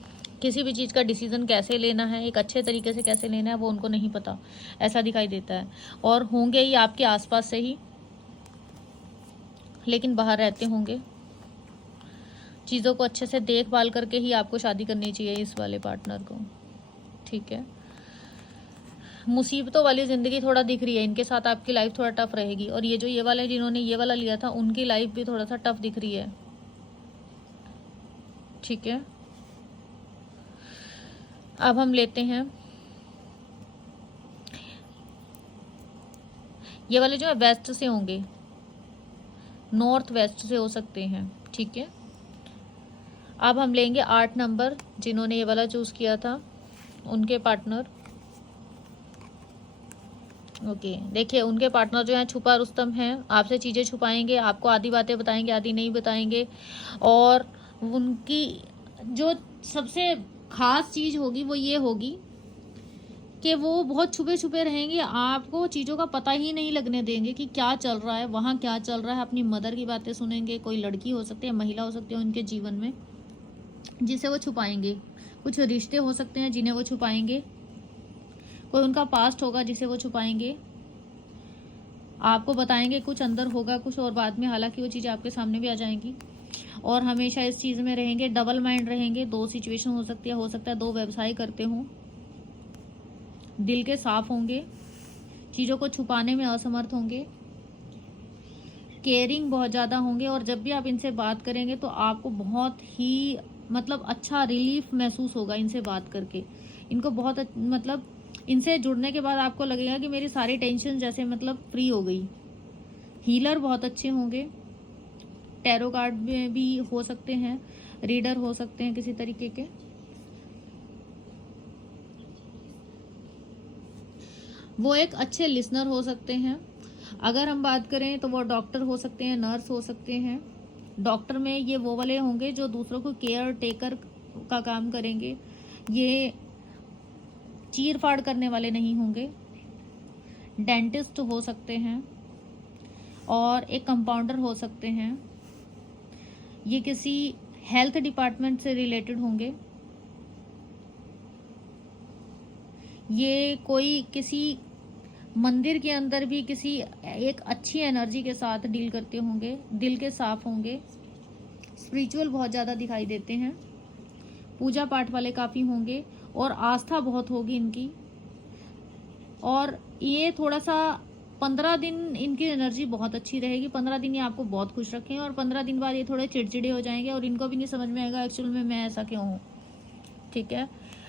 किसी भी चीज़ का डिसीजन कैसे लेना है, एक अच्छे तरीके से कैसे लेना है, वो उनको नहीं पता, ऐसा दिखाई देता है। और होंगे ही आपके आसपास से ही, लेकिन बाहर रहते होंगे। चीज़ों को अच्छे से देखभाल करके ही आपको शादी करनी चाहिए इस वाले पार्टनर को। ठीक है, मुसीबतों वाली ज़िंदगी थोड़ा दिख रही है इनके साथ, आपकी लाइफ थोड़ा टफ रहेगी। और ये जो ये वाले जिन्होंने ये वाला लिया था उनकी लाइफ भी थोड़ा सा टफ दिख रही है। ठीक है, अब हम लेते हैं ये वाले जो है वेस्ट से होंगे, नॉर्थ वेस्ट से हो सकते हैं। ठीक है, अब हम लेंगे 8 नंबर, जिन्होंने ये वाला चूज़ किया था, उनके पार्टनर। ओके, देखिए उनके पार्टनर जो है छुपा रुस्तम हैं, आपसे चीज़ें छुपाएंगे, आपको आधी बातें बताएंगे, आधी नहीं बताएंगे। और उनकी जो सबसे ख़ास चीज़ होगी वो ये होगी कि वो बहुत छुपे छुपे रहेंगे, आपको चीज़ों का पता ही नहीं लगने देंगे कि क्या चल रहा है वहाँ, क्या चल रहा है। अपनी मदर की बातें सुनेंगे, कोई लड़की हो सकती है, महिला हो सकती है उनके जीवन में जिसे वो छुपाएंगे, कुछ रिश्ते हो सकते हैं जिन्हें वो छुपाएंगे, कोई उनका पास्ट होगा जिसे वो छुपाएंगे, आपको बताएंगे कुछ, अंदर होगा कुछ और बाद में हालांकि वो चीज़ें आपके सामने भी आ जाएंगी। और हमेशा इस चीज़ में रहेंगे, डबल माइंड रहेंगे। 2 सिचुएशन हो सकती है, हो सकता है 2 व्यवसाय करते हों, दिल के साफ होंगे, चीज़ों को छुपाने में असमर्थ होंगे, केयरिंग बहुत ज़्यादा होंगे। और जब भी आप इनसे बात करेंगे तो आपको बहुत ही मतलब अच्छा रिलीफ महसूस होगा इनसे बात करके। इनको बहुत मतलब इनसे जुड़ने के बाद आपको लगेगा कि मेरी सारी टेंशन जैसे मतलब फ्री हो गई। हीलर बहुत अच्छे होंगे, टैरो कार्ड में भी हो सकते हैं, रीडर हो सकते हैं किसी तरीके के। वो एक अच्छे लिसनर हो सकते हैं। अगर हम बात करें तो वो डॉक्टर हो सकते हैं, नर्स हो सकते हैं। डॉक्टर में ये वो वाले होंगे जो दूसरों को केयर टेकर का काम करेंगे, ये चीर फाड़ करने वाले नहीं होंगे। डेंटिस्ट हो सकते हैं और एक कंपाउंडर हो सकते हैं। ये किसी हेल्थ डिपार्टमेंट से रिलेटेड होंगे। ये कोई किसी मंदिर के अंदर भी किसी एक अच्छी एनर्जी के साथ डील करते होंगे, दिल के साफ होंगे, स्पिरिचुअल बहुत ज़्यादा दिखाई देते हैं, पूजा पाठ वाले काफ़ी होंगे और आस्था बहुत होगी इनकी। और ये थोड़ा सा 15 दिन इनकी एनर्जी बहुत अच्छी रहेगी। 15 दिन ये आपको बहुत खुश रखें और 15 दिन बाद ये थोड़े चिड़चिड़े हो जाएंगे और इनको भी नहीं समझ में आएगा एक्चुअल में मैं ऐसा क्यों हूँ। ठीक है।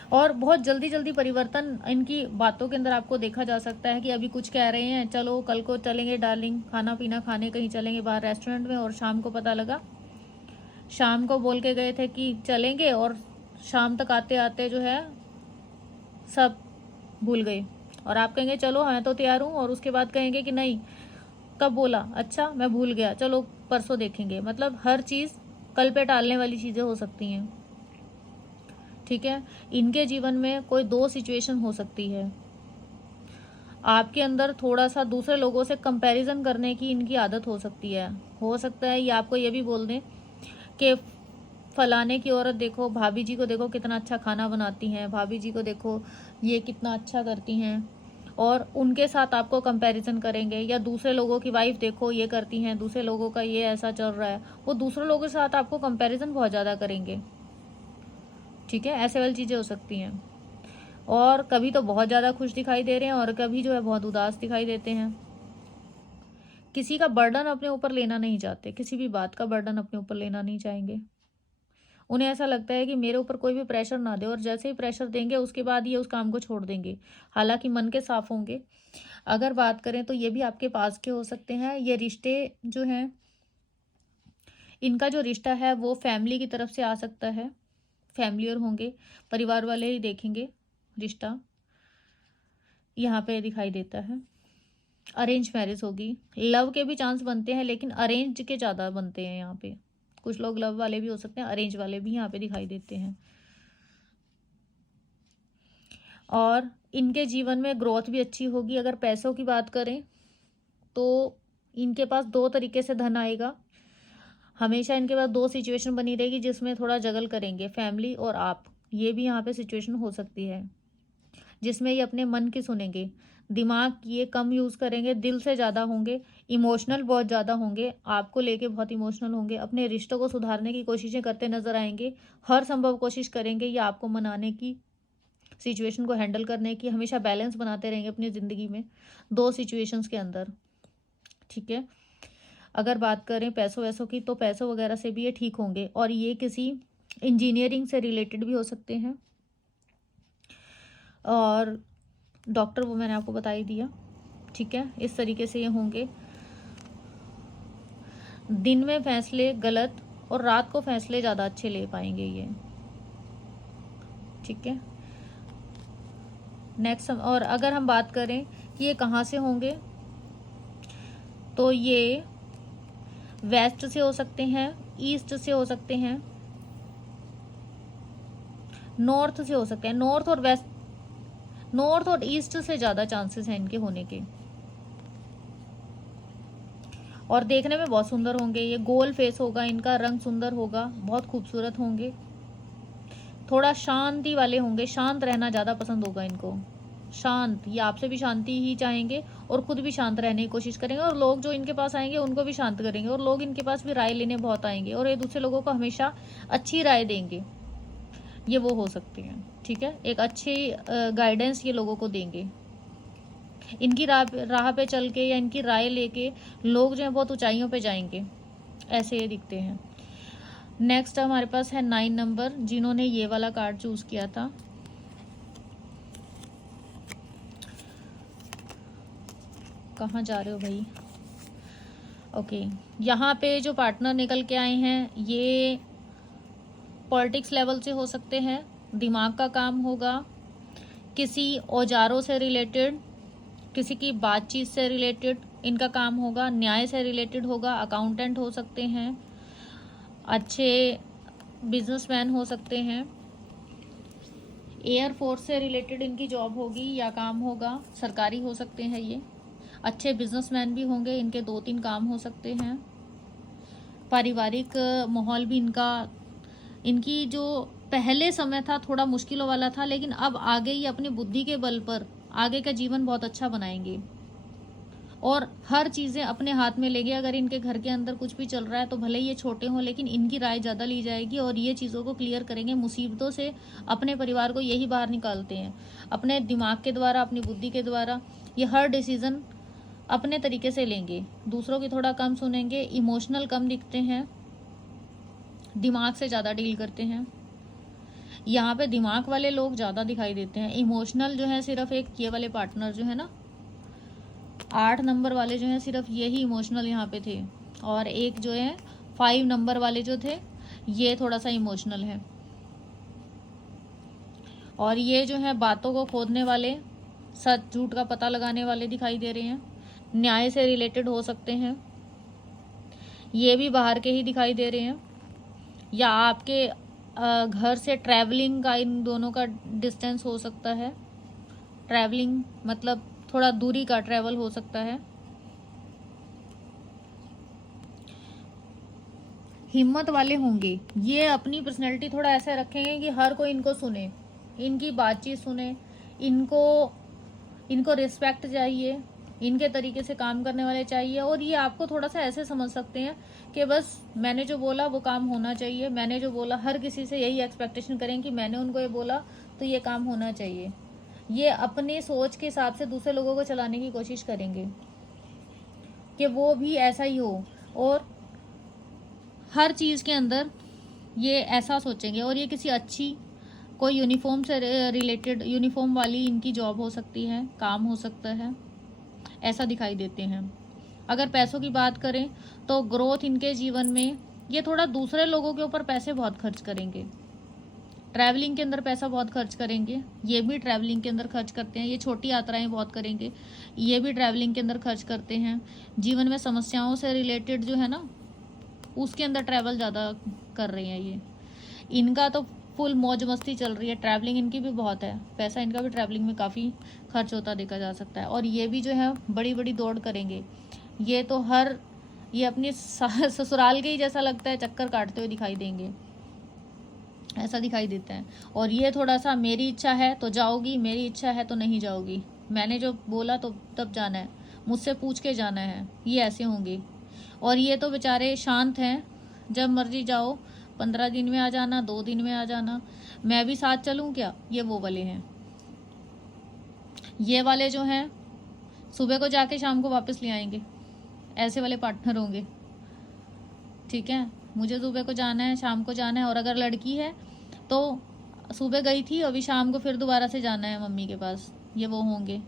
और बहुत जल्दी जल्दी परिवर्तन इनकी बातों के अंदर आपको देखा जा सकता है कि अभी कुछ कह रहे हैं, चलो कल को चलेंगे डार्लिंग खाना पीना खाने, कहीं चलेंगे बाहर रेस्टोरेंट में, और शाम को पता लगा, शाम को बोल के गए थे कि चलेंगे और शाम तक आते आते जो है सब भूल गए। और आप कहेंगे चलो मैं तो तैयार हूँ, और उसके बाद कहेंगे कि नहीं कब बोला, अच्छा मैं भूल गया, चलो परसों देखेंगे। मतलब हर चीज़ कल पे टालने वाली चीज़ें हो सकती हैं। ठीक है। इनके जीवन में कोई 2 सिचुएशन हो सकती है। आपके अंदर थोड़ा सा दूसरे लोगों से कंपैरिजन करने की इनकी आदत हो सकती है। हो सकता है ये आपको ये भी बोल दें कि फलाने की औरत देखो, भाभी जी को देखो कितना अच्छा खाना बनाती हैं, भाभी जी को देखो ये कितना अच्छा करती हैं, और उनके साथ आपको कंपैरिजन करेंगे। या दूसरे लोगों की वाइफ देखो ये करती हैं, दूसरे लोगों का ये ऐसा चल रहा है, वो दूसरे लोगों के साथ आपको कंपैरिजन बहुत ज़्यादा करेंगे। ठीक है। ऐसे वाली चीज़ें हो सकती हैं। और कभी तो बहुत ज़्यादा खुश दिखाई दे रहे हैं और कभी जो है बहुत उदास दिखाई देते हैं। किसी का बर्डन अपने ऊपर लेना नहीं चाहते, किसी भी बात का बर्डन अपने ऊपर लेना नहीं चाहेंगे। उन्हें ऐसा लगता है कि मेरे ऊपर कोई भी प्रेशर ना दे, और जैसे ही प्रेशर देंगे उसके बाद ये उस काम को छोड़ देंगे। हालांकि मन के साफ होंगे। अगर बात करें तो ये भी आपके पास के हो सकते हैं। ये रिश्ते जो हैं, इनका जो रिश्ता है वो फैमिली की तरफ से आ सकता है, फैमिलियर होंगे, परिवार वाले ही देखेंगे रिश्ता, यहाँ पे दिखाई देता है। अरेंज मैरिज होगी। लव के भी चांस बनते हैं लेकिन अरेंज के ज़्यादा बनते हैं यहाँ पे। कुछ लोग लव वाले भी हो सकते हैं, अरेंज वाले भी यहाँ पे दिखाई देते हैं। और इनके जीवन में ग्रोथ भी अच्छी होगी। अगर पैसों की बात करें तो इनके पास 2 तरीके से धन आएगा। हमेशा इनके पास 2 सिचुएशन बनी रहेगी जिसमें थोड़ा जगल करेंगे, फैमिली और आप। ये भी यहाँ पे सिचुएशन हो सकती है जिसमें ये अपने मन की सुनेंगे। दिमाग ये कम यूज़ करेंगे, दिल से ज़्यादा होंगे, इमोशनल बहुत ज़्यादा होंगे, आपको लेके बहुत इमोशनल होंगे, अपने रिश्तों को सुधारने की कोशिशें करते नजर आएंगे। हर संभव कोशिश करेंगे ये आपको मनाने की, सिचुएशन को हैंडल करने की। हमेशा बैलेंस बनाते रहेंगे अपनी ज़िंदगी में 2 सिचुएशंस के अंदर। ठीक है। अगर बात करें पैसों वैसों की तो पैसों वगैरह से भी ये ठीक होंगे, और ये किसी इंजीनियरिंग से रिलेटेड भी हो सकते हैं। और डॉक्टर वो मैंने आपको बता ही दिया। ठीक है। इस तरीके से ये होंगे। दिन में फैसले गलत और रात को फैसले ज़्यादा अच्छे ले पाएंगे ये। ठीक है। नेक्स्ट और अगर हम बात करें कि ये कहाँ से होंगे तो ये वेस्ट से हो सकते हैं, ईस्ट से हो सकते हैं, नॉर्थ से हो सकते हैं। नॉर्थ और वेस्ट, नॉर्थ और ईस्ट से ज़्यादा चांसेस हैं इनके होने के। और देखने में बहुत सुंदर होंगे। ये गोल फेस होगा इनका, रंग सुंदर होगा, बहुत खूबसूरत होंगे। थोड़ा शांति वाले होंगे, शांत रहना ज़्यादा पसंद होगा इनको। शांत, ये आपसे भी शांति ही चाहेंगे और खुद भी शांत रहने की कोशिश करेंगे, और लोग जो इनके पास आएंगे उनको भी शांत करेंगे, और लोग इनके पास भी राय लेने बहुत आएंगे और ये दूसरे लोगों को हमेशा अच्छी राय देंगे। ये वो हो सकते हैं। ठीक है। एक अच्छी गाइडेंस ये लोगों को देंगे। इनकी राह पे चल के या इनकी राय लेके लोग जो है बहुत ऊंचाइयों पे जाएंगे, ऐसे ये दिखते हैं। नेक्स्ट हमारे पास है 9 नंबर, जिन्होंने ये वाला कार्ड चूज किया था। कहाँ जा रहे हो भाई? ओके। यहाँ पे जो पार्टनर निकल के आए हैं ये पॉलिटिक्स लेवल से हो सकते हैं, दिमाग का काम होगा, किसी औजारों से रिलेटेड, किसी की बातचीत से रिलेटेड इनका काम होगा, न्याय से रिलेटेड होगा, अकाउंटेंट हो सकते हैं, अच्छे बिजनेसमैन हो सकते हैं, एयरफोर्स से रिलेटेड इनकी जॉब होगी या काम होगा, सरकारी हो सकते हैं ये। अच्छे बिजनेसमैन भी होंगे, इनके 2-3 काम हो सकते हैं। पारिवारिक माहौल भी इनकी जो पहले समय था थोड़ा मुश्किलों वाला था, लेकिन अब आगे ये अपनी बुद्धि के बल पर आगे का जीवन बहुत अच्छा बनाएंगे और हर चीज़ें अपने हाथ में लेंगे। अगर इनके घर के अंदर कुछ भी चल रहा है तो भले ही ये छोटे हों, लेकिन इनकी राय ज़्यादा ली जाएगी और ये चीज़ों को क्लियर करेंगे। मुसीबतों से अपने परिवार को यही बाहर निकालते हैं, अपने दिमाग के द्वारा, अपनी बुद्धि के द्वारा। ये हर डिसीज़न अपने तरीके से लेंगे, दूसरों की थोड़ा कम सुनेंगे, इमोशनल कम दिखते हैं, दिमाग से ज़्यादा डील करते हैं। यहाँ पे दिमाग वाले लोग ज़्यादा दिखाई देते हैं, इमोशनल जो है सिर्फ एक ये वाले पार्टनर जो है ना 8 नंबर वाले जो हैं सिर्फ यही इमोशनल यहाँ पे थे, और एक जो है 5 नंबर वाले जो थे ये थोड़ा सा इमोशनल है। और ये जो है बातों को खोदने वाले, सच झूठ का पता लगाने वाले दिखाई दे रहे हैं, न्याय से रिलेटेड हो सकते हैं। ये भी बाहर के ही दिखाई दे रहे हैं, या आपके घर से ट्रैवलिंग का इन दोनों का डिस्टेंस हो सकता है। ट्रैवलिंग मतलब थोड़ा दूरी का ट्रैवल हो सकता है। हिम्मत वाले होंगे, ये अपनी पर्सनैलिटी थोड़ा ऐसे रखेंगे कि हर कोई इनको सुने, इनकी बातचीत सुने, इनको रिस्पेक्ट चाहिए, इनके तरीके से काम करने वाले चाहिए। और ये आपको थोड़ा सा ऐसे समझ सकते हैं कि बस मैंने जो बोला वो काम होना चाहिए, मैंने जो बोला, हर किसी से यही एक्सपेक्टेशन करें कि मैंने उनको ये बोला तो ये काम होना चाहिए। ये अपनी सोच के हिसाब से दूसरे लोगों को चलाने की कोशिश करेंगे कि वो भी ऐसा ही हो, और हर चीज़ के अंदर ये ऐसा सोचेंगे। और ये किसी अच्छी कोई यूनिफॉर्म से रिलेटेड, यूनिफॉर्म वाली इनकी जॉब हो सकती है, काम हो सकता है, ऐसा दिखाई देते हैं। अगर पैसों की बात करें तो ग्रोथ इनके जीवन में, ये थोड़ा दूसरे लोगों के ऊपर पैसे बहुत खर्च करेंगे, ट्रैवलिंग के अंदर पैसा बहुत खर्च करेंगे। ये भी ट्रैवलिंग के अंदर खर्च करते हैं, ये छोटी यात्राएं बहुत करेंगे, ये भी ट्रैवलिंग के अंदर खर्च करते हैं। जीवन में समस्याओं से रिलेटेड जो है ना उसके अंदर ट्रैवल ज़्यादा कर रहे हैं ये। इनका तो फुल मौज मस्ती चल रही है, ट्रैवलिंग इनकी भी बहुत है, पैसा इनका भी ट्रैवलिंग में काफ़ी खर्च होता देखा जा सकता है। और ये भी जो है बड़ी बड़ी दौड़ करेंगे, ये तो ये अपनी ससुराल के ही जैसा लगता है चक्कर काटते हुए दिखाई देंगे, ऐसा दिखाई देता है। और ये थोड़ा सा मेरी इच्छा है तो जाओगी, मेरी इच्छा है तो नहीं जाओगी, मैंने जो बोला तो तब जाना है, मुझसे पूछ के जाना है, ये ऐसे होंगे। और ये तो बेचारे शांत हैं, जब मर्जी जाओ, 15 दिन में आ जाना, 2 दिन में आ जाना, मैं भी साथ चलूं क्या, ये वो वाले हैं। ये वाले जो हैं सुबह को जाके शाम को वापस ले आएंगे, ऐसे वाले पार्टनर होंगे। ठीक है, मुझे सुबह को जाना है, शाम को जाना है। और अगर लड़की है तो सुबह गई थी, अभी शाम को फिर दोबारा से जाना है मम्मी के पास, ये वो होंगे।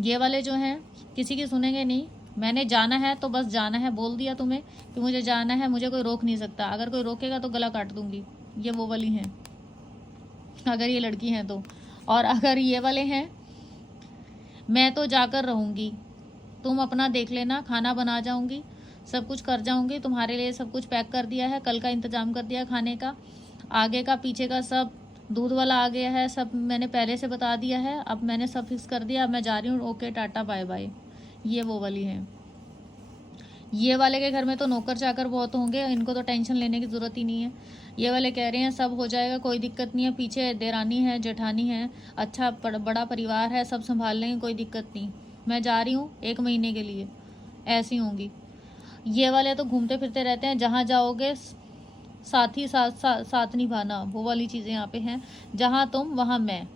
ये वाले जो हैं किसी की सुनेंगे नहीं, मैंने जाना है तो बस जाना है, बोल दिया तुम्हें कि मुझे जाना है, मुझे कोई रोक नहीं सकता, अगर कोई रोकेगा तो गला काट दूंगी, ये वो वाली हैं अगर ये लड़की हैं तो। और अगर ये वाले हैं, मैं तो जाकर रहूँगी, तुम अपना देख लेना, खाना बना जाऊँगी, सब कुछ कर जाऊँगी, तुम्हारे लिए सब कुछ पैक कर दिया है, कल का इंतज़ाम कर दिया खाने का, आगे का पीछे का सब, दूध वाला आ गया है, सब मैंने पहले से बता दिया है, अब मैंने सब फिक्स कर दिया, अब मैं जा रही हूँ, ओके टाटा बाय बाय, ये वो वाली हैं। ये वाले के घर में तो नौकर चाकर बहुत होंगे, इनको तो टेंशन लेने की ज़रूरत ही नहीं है। ये वाले कह रहे हैं सब हो जाएगा, कोई दिक्कत नहीं है, पीछे देरानी है, जेठानी है, अच्छा बड़ा परिवार है, सब संभाल लेंगे, कोई दिक्कत नहीं, मैं जा रही हूँ 1 महीने के लिए, ऐसी होंगी। ये वाले तो घूमते फिरते रहते हैं, जहाँ जाओगे साथ साथ निभाना, वो वाली चीज़ें यहाँ पे हैं। जहाँ तुम वहाँ मैं,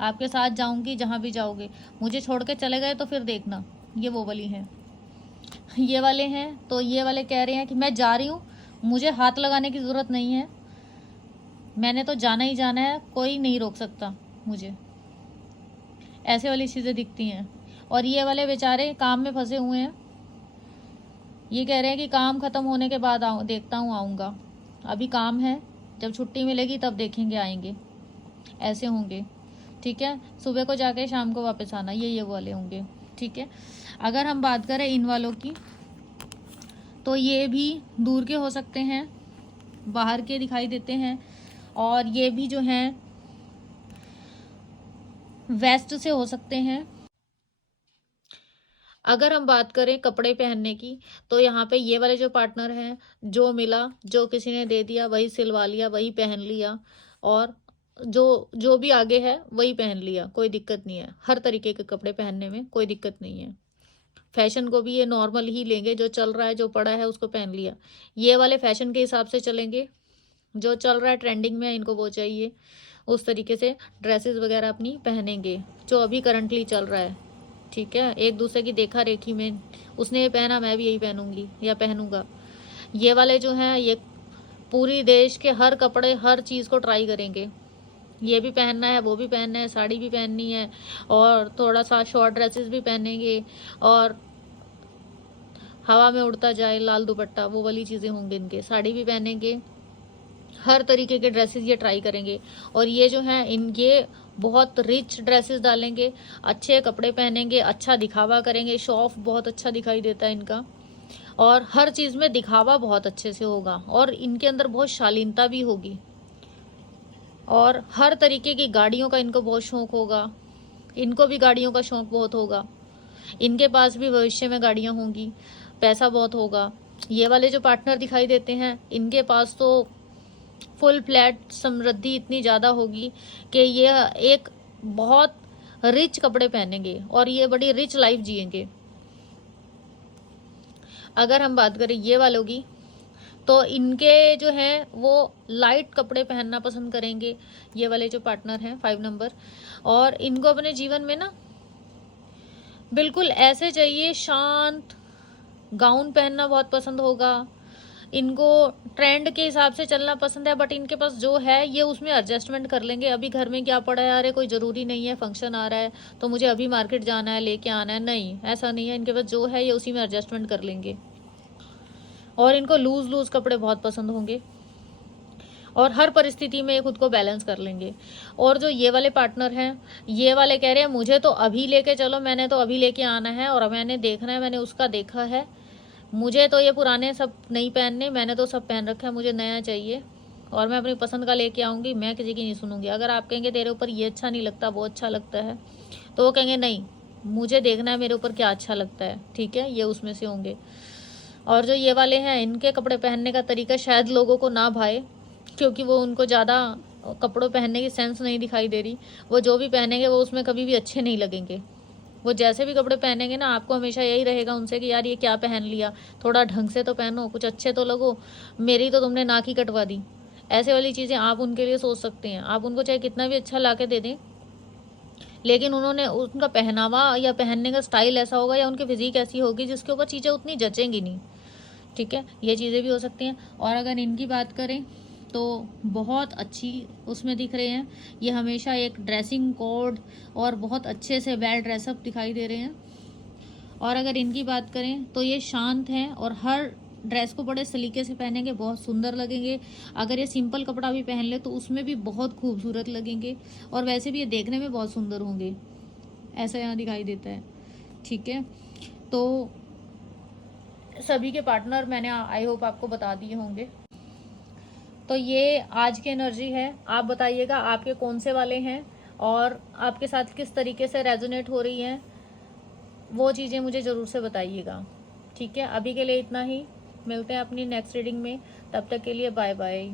आपके साथ जाऊँगी जहाँ भी जाओगे, मुझे छोड़ के चले गए तो फिर देखना, ये वो वाली हैं। ये वाले हैं तो ये वाले कह रहे हैं कि मैं जा रही हूँ, मुझे हाथ लगाने की ज़रूरत नहीं है, मैंने तो जाना ही जाना है, कोई नहीं रोक सकता मुझे, ऐसे वाली चीज़ें दिखती हैं। और ये वाले बेचारे काम में फंसे हुए हैं, ये कह रहे हैं कि काम ख़त्म होने के बाद देखता हूँ, आऊँगा, अभी काम है, जब छुट्टी मिलेगी तब देखेंगे, आएंगे, ऐसे होंगे। ठीक है, सुबह को जाके शाम को वापस आना, ये वाले होंगे। ठीक है, अगर हम बात करें इन वालों की तो ये भी दूर के हो सकते हैं, बाहर के दिखाई देते हैं। और ये भी जो हैं वेस्ट से हो सकते हैं, अगर हम बात करें कपड़े पहनने की, तो यहाँ पे ये वाले जो पार्टनर हैं, जो मिला, जो किसी ने दे दिया वही सिलवा लिया, वही पहन लिया, और जो जो भी आगे है वही पहन लिया, कोई दिक्कत नहीं है। हर तरीके के कपड़े पहनने में कोई दिक्कत नहीं है। फैशन को भी ये नॉर्मल ही लेंगे, जो चल रहा है, जो पड़ा है उसको पहन लिया। ये वाले फैशन के हिसाब से चलेंगे, जो चल रहा है ट्रेंडिंग में इनको वो चाहिए, उस तरीके से ड्रेसेस वगैरह अपनी पहनेंगे जो अभी करंटली चल रहा है। ठीक है, एक दूसरे की देखा रेखी में, उसने ये पहना मैं भी यही पहनूंगी या पहनूंगा। ये वाले जो हैं ये पूरी देश के हर कपड़े, हर चीज़ को ट्राई करेंगे। ये भी पहनना है, वो भी पहनना है, साड़ी भी पहननी है, और थोड़ा सा शॉर्ट ड्रेसेस भी पहनेंगे, और हवा में उड़ता जाए लाल दुपट्टा, वो वाली चीज़ें होंगी इनके। साड़ी भी पहनेंगे, हर तरीके के ड्रेसेस ये ट्राई करेंगे। और ये जो हैं ये बहुत रिच ड्रेसेस डालेंगे, अच्छे कपड़े पहनेंगे, अच्छा दिखावा करेंगे, शो ऑफ बहुत अच्छा दिखाई देता है इनका, और हर चीज़ में दिखावा बहुत अच्छे से होगा, और इनके अंदर बहुत शालीनता भी होगी, और हर तरीके की गाड़ियों का इनको बहुत शौक होगा। इनको भी गाड़ियों का शौक बहुत होगा, इनके पास भी भविष्य में गाड़ियाँ होंगी, पैसा बहुत होगा। ये वाले जो पार्टनर दिखाई देते हैं इनके पास तो फुल फ्लैट समृद्धि इतनी ज़्यादा होगी कि ये एक बहुत रिच कपड़े पहनेंगे और ये बड़ी रिच लाइफ जिएंगे। अगर हम बात करें ये वालों की, तो इनके जो हैं वो लाइट कपड़े पहनना पसंद करेंगे, ये वाले जो पार्टनर हैं 5 नंबर। और इनको अपने जीवन में ना बिल्कुल ऐसे चाहिए, शांत गाउन पहनना बहुत पसंद होगा। इनको ट्रेंड के हिसाब से चलना पसंद है, बट इनके पास जो है ये उसमें एडजस्टमेंट कर लेंगे। अभी घर में क्या पड़ा है, अरे कोई ज़रूरी नहीं है, फंक्शन आ रहा है तो मुझे अभी मार्केट जाना है, लेके आना है, नहीं ऐसा नहीं है। इनके पास जो है ये उसी में एडजस्टमेंट कर लेंगे। और इनको लूज लूज कपड़े बहुत पसंद होंगे, और हर परिस्थिति में ये खुद को बैलेंस कर लेंगे। और जो ये वाले पार्टनर हैं, ये वाले कह रहे हैं मुझे तो अभी लेके चलो, मैंने तो अभी लेके आना है, और मैंने देखना है, मैंने उसका देखा है, मुझे तो ये पुराने सब नहीं पहनने, मैंने तो सब पहन रखा है, मुझे नया चाहिए, और मैं अपनी पसंद का लेके आऊँगी, मैं किसी की नहीं सुनूंगी। अगर आप कहेंगे तेरे ऊपर ये अच्छा नहीं लगता, वो अच्छा लगता है, तो वो कहेंगे नहीं, मुझे देखना है मेरे ऊपर क्या अच्छा लगता है। ठीक है, ये उसमें से होंगे। और जो ये वाले हैं इनके कपड़े पहनने का तरीका शायद लोगों को ना भाए, क्योंकि वो उनको ज़्यादा कपड़ों पहनने की सेंस नहीं दिखाई दे रही। वो जो भी पहनेंगे वो उसमें कभी भी अच्छे नहीं लगेंगे। वो जैसे भी कपड़े पहनेंगे ना, आपको हमेशा यही रहेगा उनसे कि यार ये क्या पहन लिया, थोड़ा ढंग से तो पहनो, कुछ अच्छे तो लगो, मेरी तो तुमने नाक ही कटवा दी। ऐसे वाली चीज़ें आप उनके लिए सोच सकते हैं। आप उनको चाहे कितना भी अच्छा ला के दे दें, लेकिन उन्होंने उनका पहनावा या पहनने का स्टाइल ऐसा होगा, या उनकी फिजिक ऐसी होगी जिसके ऊपर चीज़ें उतनी जचेंगी नहीं। ठीक है, ये चीज़ें भी हो सकती हैं। और अगर इनकी बात करें तो बहुत अच्छी उसमें दिख रहे हैं, ये हमेशा एक ड्रेसिंग कोड और बहुत अच्छे से वेल ड्रेसअप दिखाई दे रहे हैं। और अगर इनकी बात करें तो ये शांत हैं, और हर ड्रेस को बड़े सलीके से पहनेंगे, बहुत सुंदर लगेंगे। अगर ये सिंपल कपड़ा भी पहन ले तो उसमें भी बहुत खूबसूरत लगेंगे, और वैसे भी ये देखने में बहुत सुंदर होंगे, ऐसा यहाँ दिखाई देता है। ठीक है, तो सभी के पार्टनर मैंने आई होप आपको बता दिए होंगे। तो ये आज की एनर्जी है। आप बताइएगा आपके कौन से वाले हैं और आपके साथ किस तरीके से रेजोनेट हो रही हैं, वो चीज़ें मुझे ज़रूर से बताइएगा। ठीक है, अभी के लिए इतना ही, मिलते हैं अपनी नेक्स्ट रीडिंग में, तब तक के लिए बाय बाय।